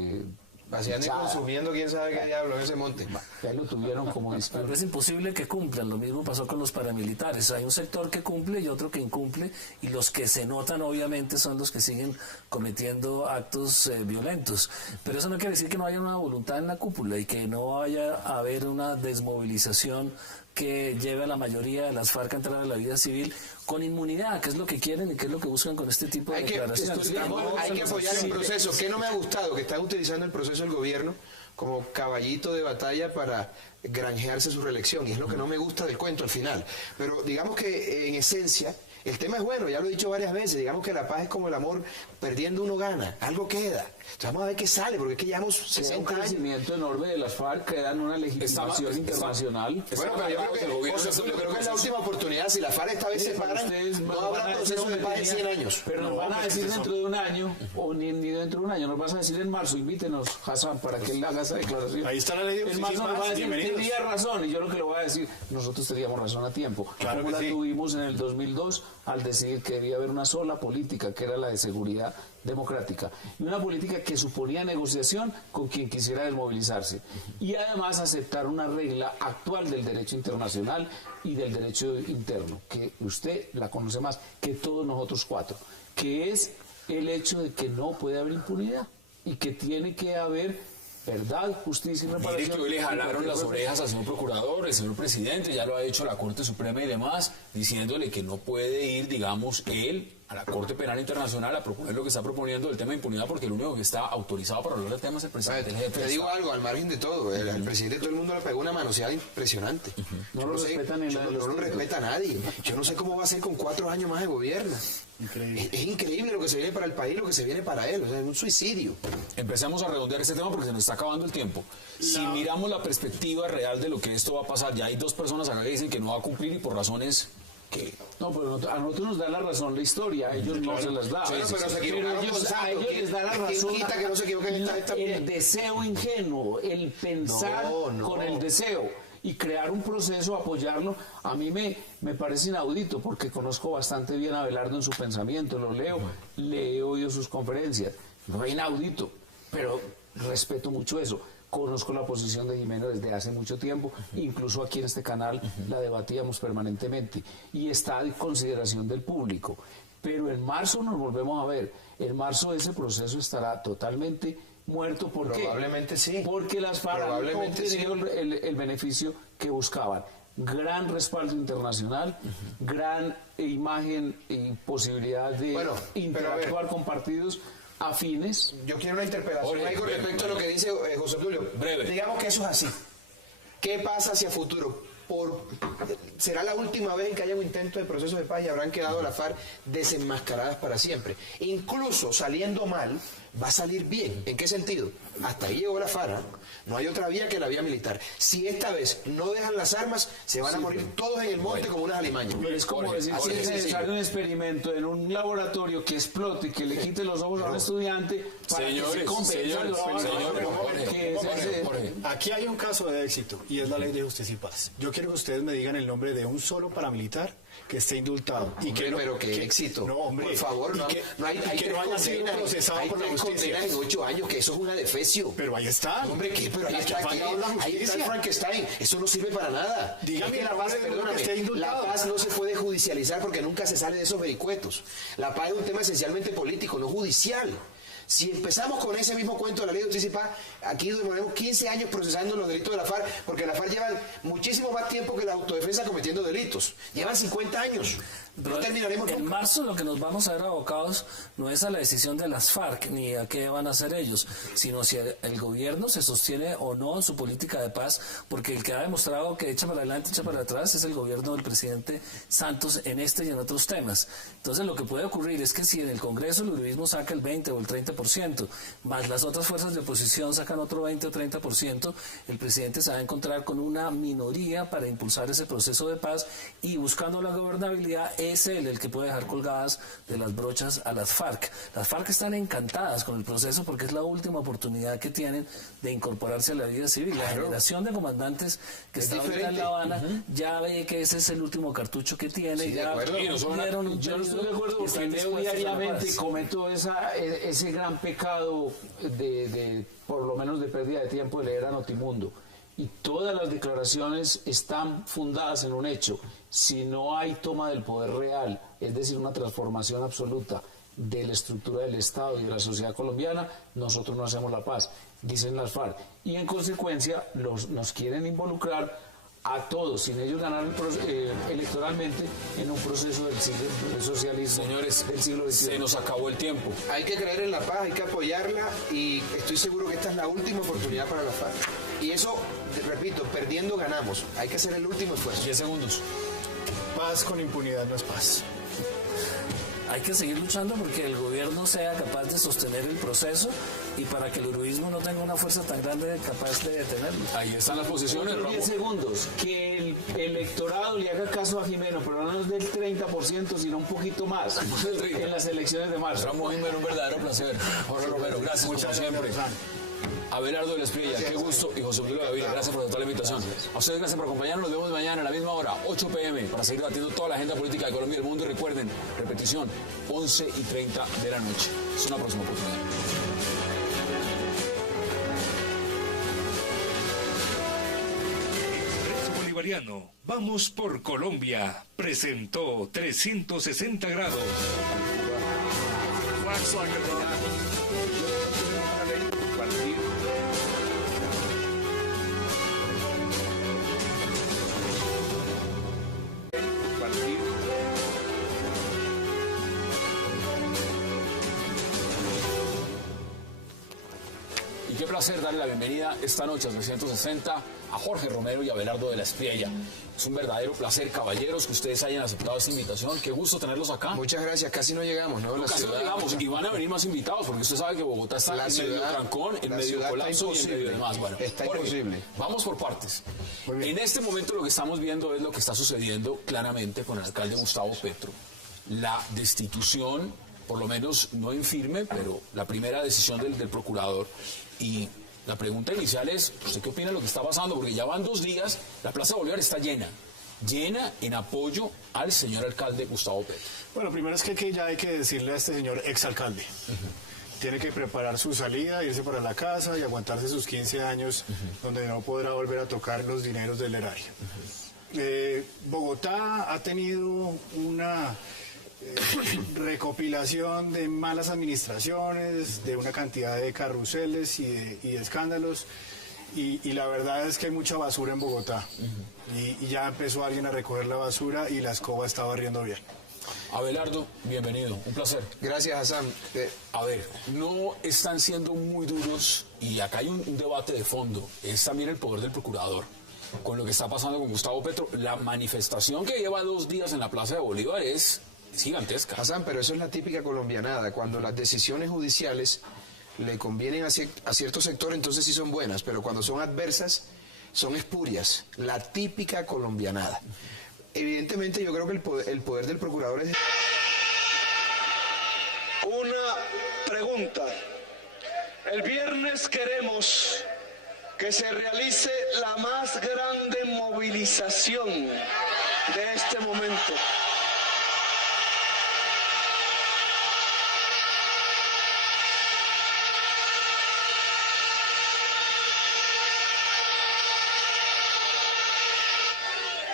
Vaciando y Chada. consumiendo quién sabe qué diablo en ese monte. Ya lo tuvieron como Pero es imposible que cumplan. Lo mismo pasó con los paramilitares. Hay un sector que cumple y otro que incumple, y los que se notan obviamente son los que siguen cometiendo actos violentos. Pero eso no quiere decir que no haya una voluntad en la cúpula y que no vaya a haber una desmovilización que lleve a la mayoría de las FARC a entrar a la vida civil con inmunidad, que es lo que quieren y que es lo que buscan con este tipo de declaraciones. Hay que apoyar el proceso. ¿Qué no me ha gustado? Que están utilizando el proceso del gobierno como caballito de batalla para granjearse su reelección. Y es lo que no me gusta del cuento al final. Pero digamos que en esencia El tema es bueno, ya lo he dicho varias veces, digamos que la paz es como el amor, perdiendo uno gana, algo queda. Entonces vamos a ver qué sale, porque es que llevamos Queda un 60 años. crecimiento enorme de las FARC, quedan una legitimación internacional. Bueno, pero yo creo que es la última oportunidad. Si la FARC esta vez se paran, no habrá proceso de paz en 100 años. Pero nos van a decir dentro de un año, o ni dentro de un año, nos vas a decir en marzo, invítenos, Hassan, para que él haga esa declaración. Ahí está la ley de En marzo nos va a decir, bienvenidos. tenía razón, y yo lo que le voy a decir, nosotros teníamos razón a tiempo. Claro como que la sí. tuvimos en el 2002 al decidir que debía haber una sola política, que era la de seguridad democrática, y una política que suponía negociación con quien quisiera desmovilizarse, y además aceptar una regla actual del derecho internacional y del derecho interno, que usted la conoce más que todos nosotros cuatro, que es el hecho de que no puede haber impunidad y que tiene que haber verdad, justicia y reparación. Mire que hoy le jalaron las orejas al señor procurador, el señor presidente, ya lo ha hecho la Corte Suprema y demás, diciéndole que no puede ir, digamos, él a la Corte Penal Internacional a proponer lo que está proponiendo del tema de impunidad, porque el único que está autorizado para hablar del tema es el presidente. Te digo algo, al margen de todo, el presidente todo el mundo le pegó una manoseada impresionante. No lo respetan en no lo respeta a nadie. Yo no sé cómo va a ser con 4 años más de gobierno. Increíble. Es increíble lo que se viene para el país, lo que se viene para él. O sea, es un suicidio. Empecemos a redondear este tema porque se nos está acabando el tiempo. Si miramos la perspectiva real de lo que esto va a pasar, ya hay 2 personas acá que dicen que no va a cumplir y por razones que... No, pero a nosotros nos da la razón la historia, a ellos no se las da. Pero se Pero equivocaron, ellos, Gonzalo. a ellos les da la ¿Quién razón. quita que no se equivoquen esta El bien? deseo ingenuo, el pensar No. con el deseo y crear un proceso, apoyarlo, a mí me parece inaudito porque conozco bastante bien a Abelardo en su pensamiento, lo leo, le he oído sus conferencias, no es inaudito, pero respeto mucho eso. Conozco la posición de Jimeno desde hace mucho tiempo, incluso aquí en este canal la debatíamos permanentemente y está en consideración del público. Pero en marzo nos volvemos a ver. En marzo ese proceso estará totalmente muerto. ¿Por qué? Probablemente sí. Porque las FARC han obtenido el beneficio que buscaban. Gran respaldo internacional, gran imagen y posibilidad de interactuar con partidos afines. Yo quiero una interpelación Oye, ahí con respecto a lo que dice José Tulio. Breve. Digamos que eso es así. ¿Qué pasa hacia futuro? ¿Será la última vez en que haya un intento de proceso de paz y habrán quedado las FARC desenmascaradas para siempre? Incluso saliendo mal, va a salir bien. ¿En qué sentido? Hasta ahí llegó la FARC. No hay otra vía que la vía militar. Si esta vez no dejan las armas, se van a morir todos en el monte como unas alimañas. Pero es como decir Así que de es sencillo. necesario un experimento en un laboratorio que explote y que le quite los ojos a un estudiante para que se Señores, convenza a los señores, que es ese- Aquí hay un caso de éxito y es la ley de justicia y paz. Yo quiero que ustedes me digan el nombre de un solo paramilitar que esté indultado. Hombre, pero qué éxito. No, hombre. Por favor, y no, que, no hay, y hay que 3 no haya sido condenas, procesado hay por la 3 justicia. condenas en 8 años, que eso es un adefesio. Pero ahí está. Hombre, ¿qué? Pero ahí La que está, ha fallado la ahí está el justicia. Frankenstein. Eso no sirve para nada. Dígame Es que el nombre de uno que esté la indultado. paz no se puede judicializar porque nunca se sale de esos vericuetos. La paz es un tema esencialmente político, no judicial. Si empezamos con ese mismo cuento de la ley de justicia y paz, aquí demoramos 15 años procesando los delitos de la FARC, porque la FARC llevan muchísimo más tiempo que la autodefensa cometiendo delitos. Llevan 50 años. No terminaremos En nunca. marzo lo que nos vamos a ver abocados no es a la decisión de las FARC ni a qué van a hacer ellos, sino si el gobierno se sostiene o no en su política de paz, porque el que ha demostrado que echa para adelante, echa para atrás es el gobierno del presidente Santos en este y en otros temas. Entonces lo que puede ocurrir es que si en el Congreso el uribismo saca el 20 o el 30%, más las otras fuerzas de oposición sacan otro 20 o 30%, el presidente se va a encontrar con una minoría para impulsar ese proceso de paz y buscando la gobernabilidad es él el que puede dejar colgadas de las brochas a las FARC. Las FARC están encantadas con el proceso porque es la última oportunidad que tienen de incorporarse a la vida civil. La generación de comandantes que está ahorita en La Habana ya ve que ese es el último cartucho que tiene. Sí, y de ya acuerdo. dieron un Yo no estoy de pedido acuerdo y porque están leo dispuestos a la diariamente y paz. comento ese gran pecado de por lo menos de pérdida de tiempo de leer a Notimundo. Y todas las declaraciones están fundadas en un hecho. Si no hay toma del poder real, es decir, una transformación absoluta de la estructura del Estado y de la sociedad colombiana, nosotros no hacemos la paz, dicen las FARC. Y en consecuencia nos quieren involucrar a todos, sin ellos ganar electoralmente en un proceso del socialismo. Señores, del siglo XXI. se nos acabó el tiempo. Hay que creer en la paz, hay que apoyarla y estoy seguro que esta es la última oportunidad para la FARC. Y eso, repito, perdiendo ganamos. Hay que hacer el último esfuerzo. 10 segundos. Paz con impunidad no es paz. hay que seguir luchando porque el gobierno sea capaz de sostener el proceso y para que el uribismo no tenga una fuerza tan grande capaz de detenerlo. Ahí están las posiciones, 10 segundos. Que el electorado le haga caso a Jimeno, pero no es del 30%, sino un poquito más en las elecciones de marzo. Ramón Jimeno, un verdadero placer. Jorge Romero, gracias como siempre. Abelardo de la Espriella, qué gusto, y José Luis Gaviria, gracias por aceptar la invitación. A ustedes gracias por acompañarnos, nos vemos mañana a la misma hora, 8 p.m, para seguir debatiendo toda la agenda política de Colombia y del mundo. Y recuerden, repetición, 11:30 de la noche. Es una próxima oportunidad. Expreso Bolivariano, vamos por Colombia, presentó 360 grados. Y qué placer darle la bienvenida esta noche a 360 a Jorge Romero y a Abelardo de la Espriella. Es un verdadero placer, caballeros, que ustedes hayan aceptado esta invitación. Qué gusto tenerlos acá. Muchas gracias, casi no llegamos, ¿no? Casi no llegamos, y van a venir más invitados, porque usted sabe que Bogotá está en medio trancón, en medio colapso y en medio demás. Bueno, está Jorge, imposible. Vamos por partes. En este momento lo que estamos viendo es lo que está sucediendo claramente con el alcalde Gustavo Petro. La destitución, por lo menos no en firme, pero la primera decisión del procurador. Y la pregunta inicial es, ¿usted qué opina de lo que está pasando? Porque ya van 2 días, la Plaza Bolívar está llena en apoyo al señor alcalde Gustavo Petro. Bueno, primero es que ya hay que decirle a este señor exalcalde. Tiene que preparar su salida, irse para la casa y aguantarse sus 15 años donde no podrá volver a tocar los dineros del erario. Bogotá ha tenido una recopilación de malas administraciones, de una cantidad de carruseles y de escándalos, y la verdad es que hay mucha basura en Bogotá, y ya empezó alguien a recoger la basura y la escoba está barriendo bien. Abelardo, bienvenido, un placer. Gracias, Hassan. A ver, no están siendo muy duros, y acá hay un debate de fondo, es también el poder del procurador con lo que está pasando con Gustavo Petro. La manifestación que lleva 2 días en la Plaza de Bolívar es gigantesca. Hassan, pero eso es la típica colombianada. Cuando las decisiones judiciales le convienen a cierto sector, entonces sí son buenas, pero cuando son adversas, son espurias. La típica colombianada. Evidentemente, yo creo que el poder del procurador es... Una pregunta. El viernes queremos que se realice la más grande movilización de este momento.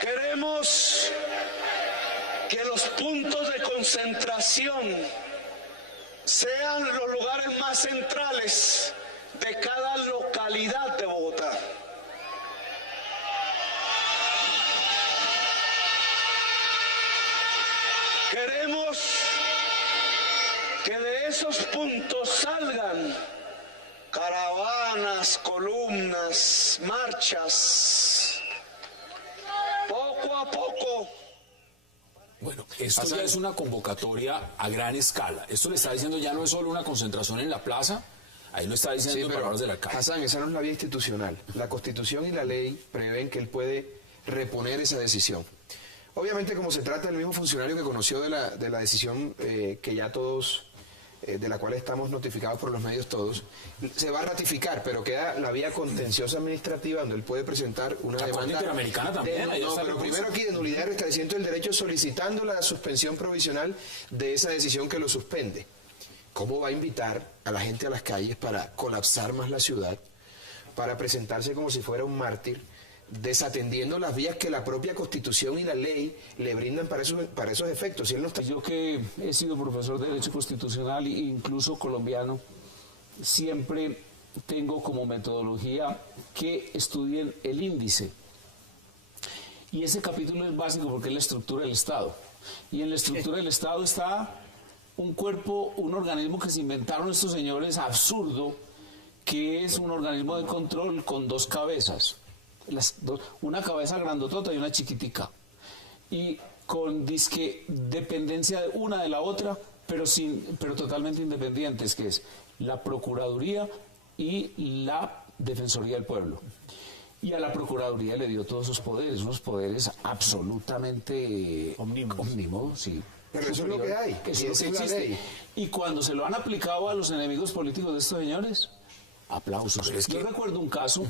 Queremos que los puntos de concentración sean los lugares más centrales de cada localidad de Bogotá. Queremos que de esos puntos salgan caravanas, columnas, marchas, poco a poco. Bueno, esto ya es una convocatoria a gran escala. Esto le está diciendo ya no es solo una concentración en la plaza, ahí lo está diciendo en palabras del alcalde. Hassan, esa no es la vía institucional. La Constitución y la ley prevén que él puede reponer esa decisión. Obviamente, como se trata del mismo funcionario que conoció de la decisión que ya todos, de la cual estamos notificados por los medios todos, se va a ratificar, pero queda la vía contenciosa administrativa donde él puede presentar una demanda. La Corte Interamericana también. Pero primero aquí de nulidad y restablecimiento del derecho, solicitando la suspensión provisional de esa decisión que lo suspende. ¿Cómo va a invitar a la gente a las calles para colapsar más la ciudad, para presentarse como si fuera un mártir, desatendiendo las vías que la propia Constitución y la ley le brindan para esos efectos? Si él no está... Yo que he sido profesor de Derecho Constitucional e incluso colombiano, siempre tengo como metodología que estudien el índice. Y ese capítulo es básico porque es la estructura del Estado. Y en la estructura del Estado está un cuerpo, un organismo que se inventaron estos señores absurdo, que es un organismo de control con 2 cabezas. Una cabeza grandotota y una chiquitica. Y con disque dependencia de una de la otra, pero totalmente independientes, que es la Procuraduría y la Defensoría del Pueblo. Y a la Procuraduría le dio todos sus poderes, unos poderes absolutamente omnímodos, sí. Pero eso es lo que hay, Eso es lo que existe. Y cuando se lo han aplicado a los enemigos políticos de estos señores, aplausos. Yo recuerdo un caso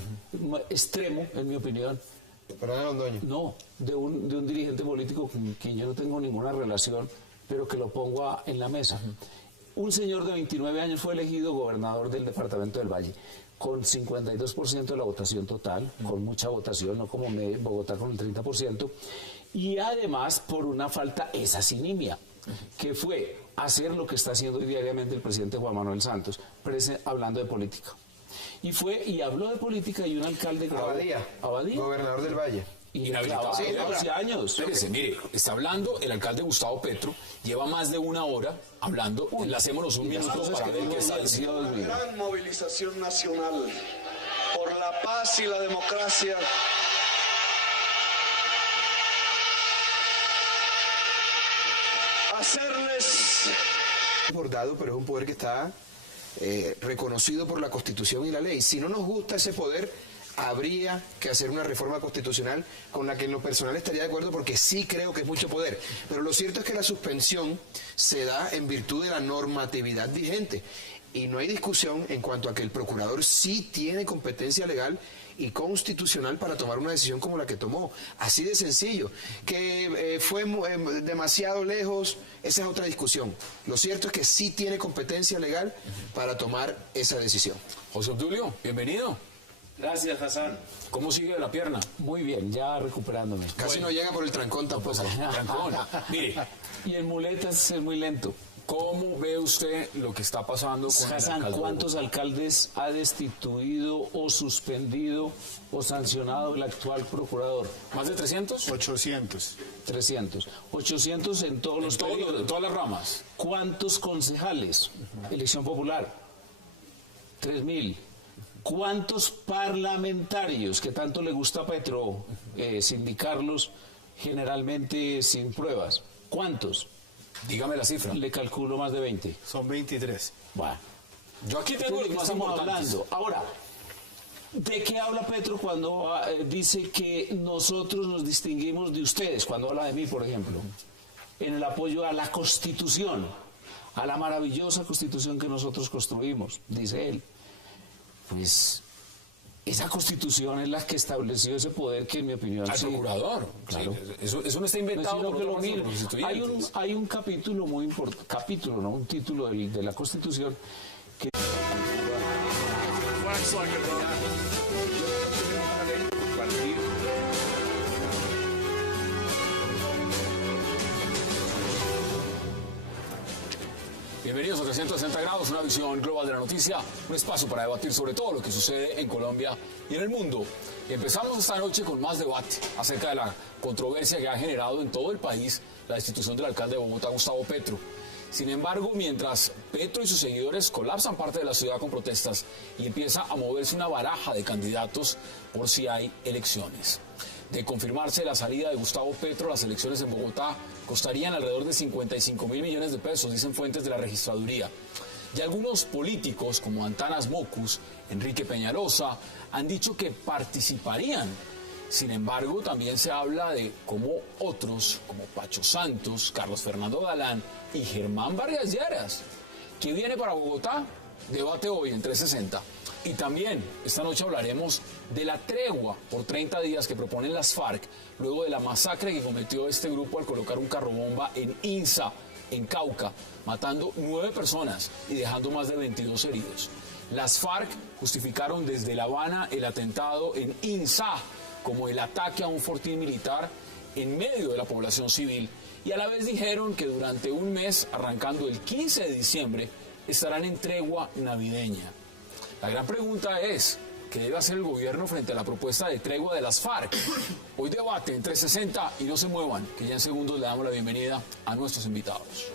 extremo, en mi opinión. Fernando Londoño. No, de un dirigente político con quien yo no tengo ninguna relación, pero que lo pongo en la mesa. Un señor de 29 años fue elegido gobernador del departamento del Valle, con 52% de la votación total, con mucha votación, no como Bogotá con el 30%, y además por una falta, esa sí nimia, que fue hacer lo que está haciendo diariamente el presidente Juan Manuel Santos, hablando de política. Y fue y habló de política y un alcalde Abadía, gobernador del Valle. Inhabilitado, 12 años. Espérese, mire, está hablando el alcalde Gustavo Petro, lleva más de una hora hablando, hacémonos un minuto para ver qué está diciendo. Una gran movilización nacional por la paz y la democracia. Hacerles Bordado, pero es un poder que está reconocido por la Constitución y la ley. Si no nos gusta ese poder, habría que hacer una reforma constitucional con la que en lo personal estaría de acuerdo, porque sí creo que es mucho poder. Pero lo cierto es que la suspensión se da en virtud de la normatividad vigente. Y no hay discusión en cuanto a que el procurador sí tiene competencia legal y constitucional para tomar una decisión como la que tomó. Así de sencillo. Que fue demasiado lejos, esa es otra discusión. Lo cierto es que sí tiene competencia legal para tomar esa decisión. José Obdulio, bienvenido. Gracias, Hassan. ¿Cómo sigue la pierna? Muy bien, ya recuperándome. Casi no llega por el trancón tampoco. Trancón. Mire, y en muletas es muy lento. ¿cómo ve usted lo que está pasando con el Hassan, alcalde? ¿cuántos alcaldes ha destituido o suspendido o sancionado el actual procurador? ¿Más de 300? 800. 300. 800 en todos los periodos. En todas las ramas. ¿Cuántos concejales? Elección popular. 3.000. ¿Cuántos parlamentarios, que tanto le gusta a Petro sindicarlos, generalmente sin pruebas? ¿Cuántos? Dígame la cifra. Le calculo más de 20. Son 23. Bueno. Yo aquí tengo los ¿De qué más estamos importantes. hablando? Ahora, ¿de qué habla Petro cuando dice que nosotros nos distinguimos de ustedes? Cuando habla de mí, por ejemplo, en el apoyo a la Constitución, a la maravillosa Constitución que nosotros construimos, dice él. Pues esa Constitución es la que estableció ese poder que, en mi opinión, Al procurador. Claro. Sí, eso no está inventado No, por que lo los mire. constituyentes. Hay un capítulo muy importante, capítulo, ¿no? Un título de la Constitución que... Bienvenidos a 360 grados, una visión global de la noticia, un espacio para debatir sobre todo lo que sucede en Colombia y en el mundo. Y empezamos esta noche con más debate acerca de la controversia que ha generado en todo el país la destitución del alcalde de Bogotá, Gustavo Petro. Sin embargo, mientras Petro y sus seguidores colapsan parte de la ciudad con protestas y empieza a moverse una baraja de candidatos por si hay elecciones. De confirmarse la salida de Gustavo Petro, las elecciones en Bogotá costarían alrededor de 55.000 millones de pesos, dicen fuentes de la registraduría. Y algunos políticos, como Antanas Mocus, Enrique Peñalosa, han dicho que participarían. Sin embargo, también se habla de cómo otros, como Pacho Santos, Carlos Fernando Galán y Germán Vargas Lleras, que viene para Bogotá, debate hoy en 360. Y también esta noche hablaremos de la tregua por 30 días que proponen las FARC luego de la masacre que cometió este grupo al colocar un carrobomba en Insa, en Cauca, matando 9 personas y dejando más de 22 heridos. Las FARC justificaron desde La Habana el atentado en Insa como el ataque a un fortín militar en medio de la población civil y a la vez dijeron que durante un mes, arrancando el 15 de diciembre, estarán en tregua navideña. La gran pregunta es, ¿qué debe hacer el gobierno frente a la propuesta de tregua de las FARC? Hoy debate en 360 y no se muevan, que ya en segundos le damos la bienvenida a nuestros invitados.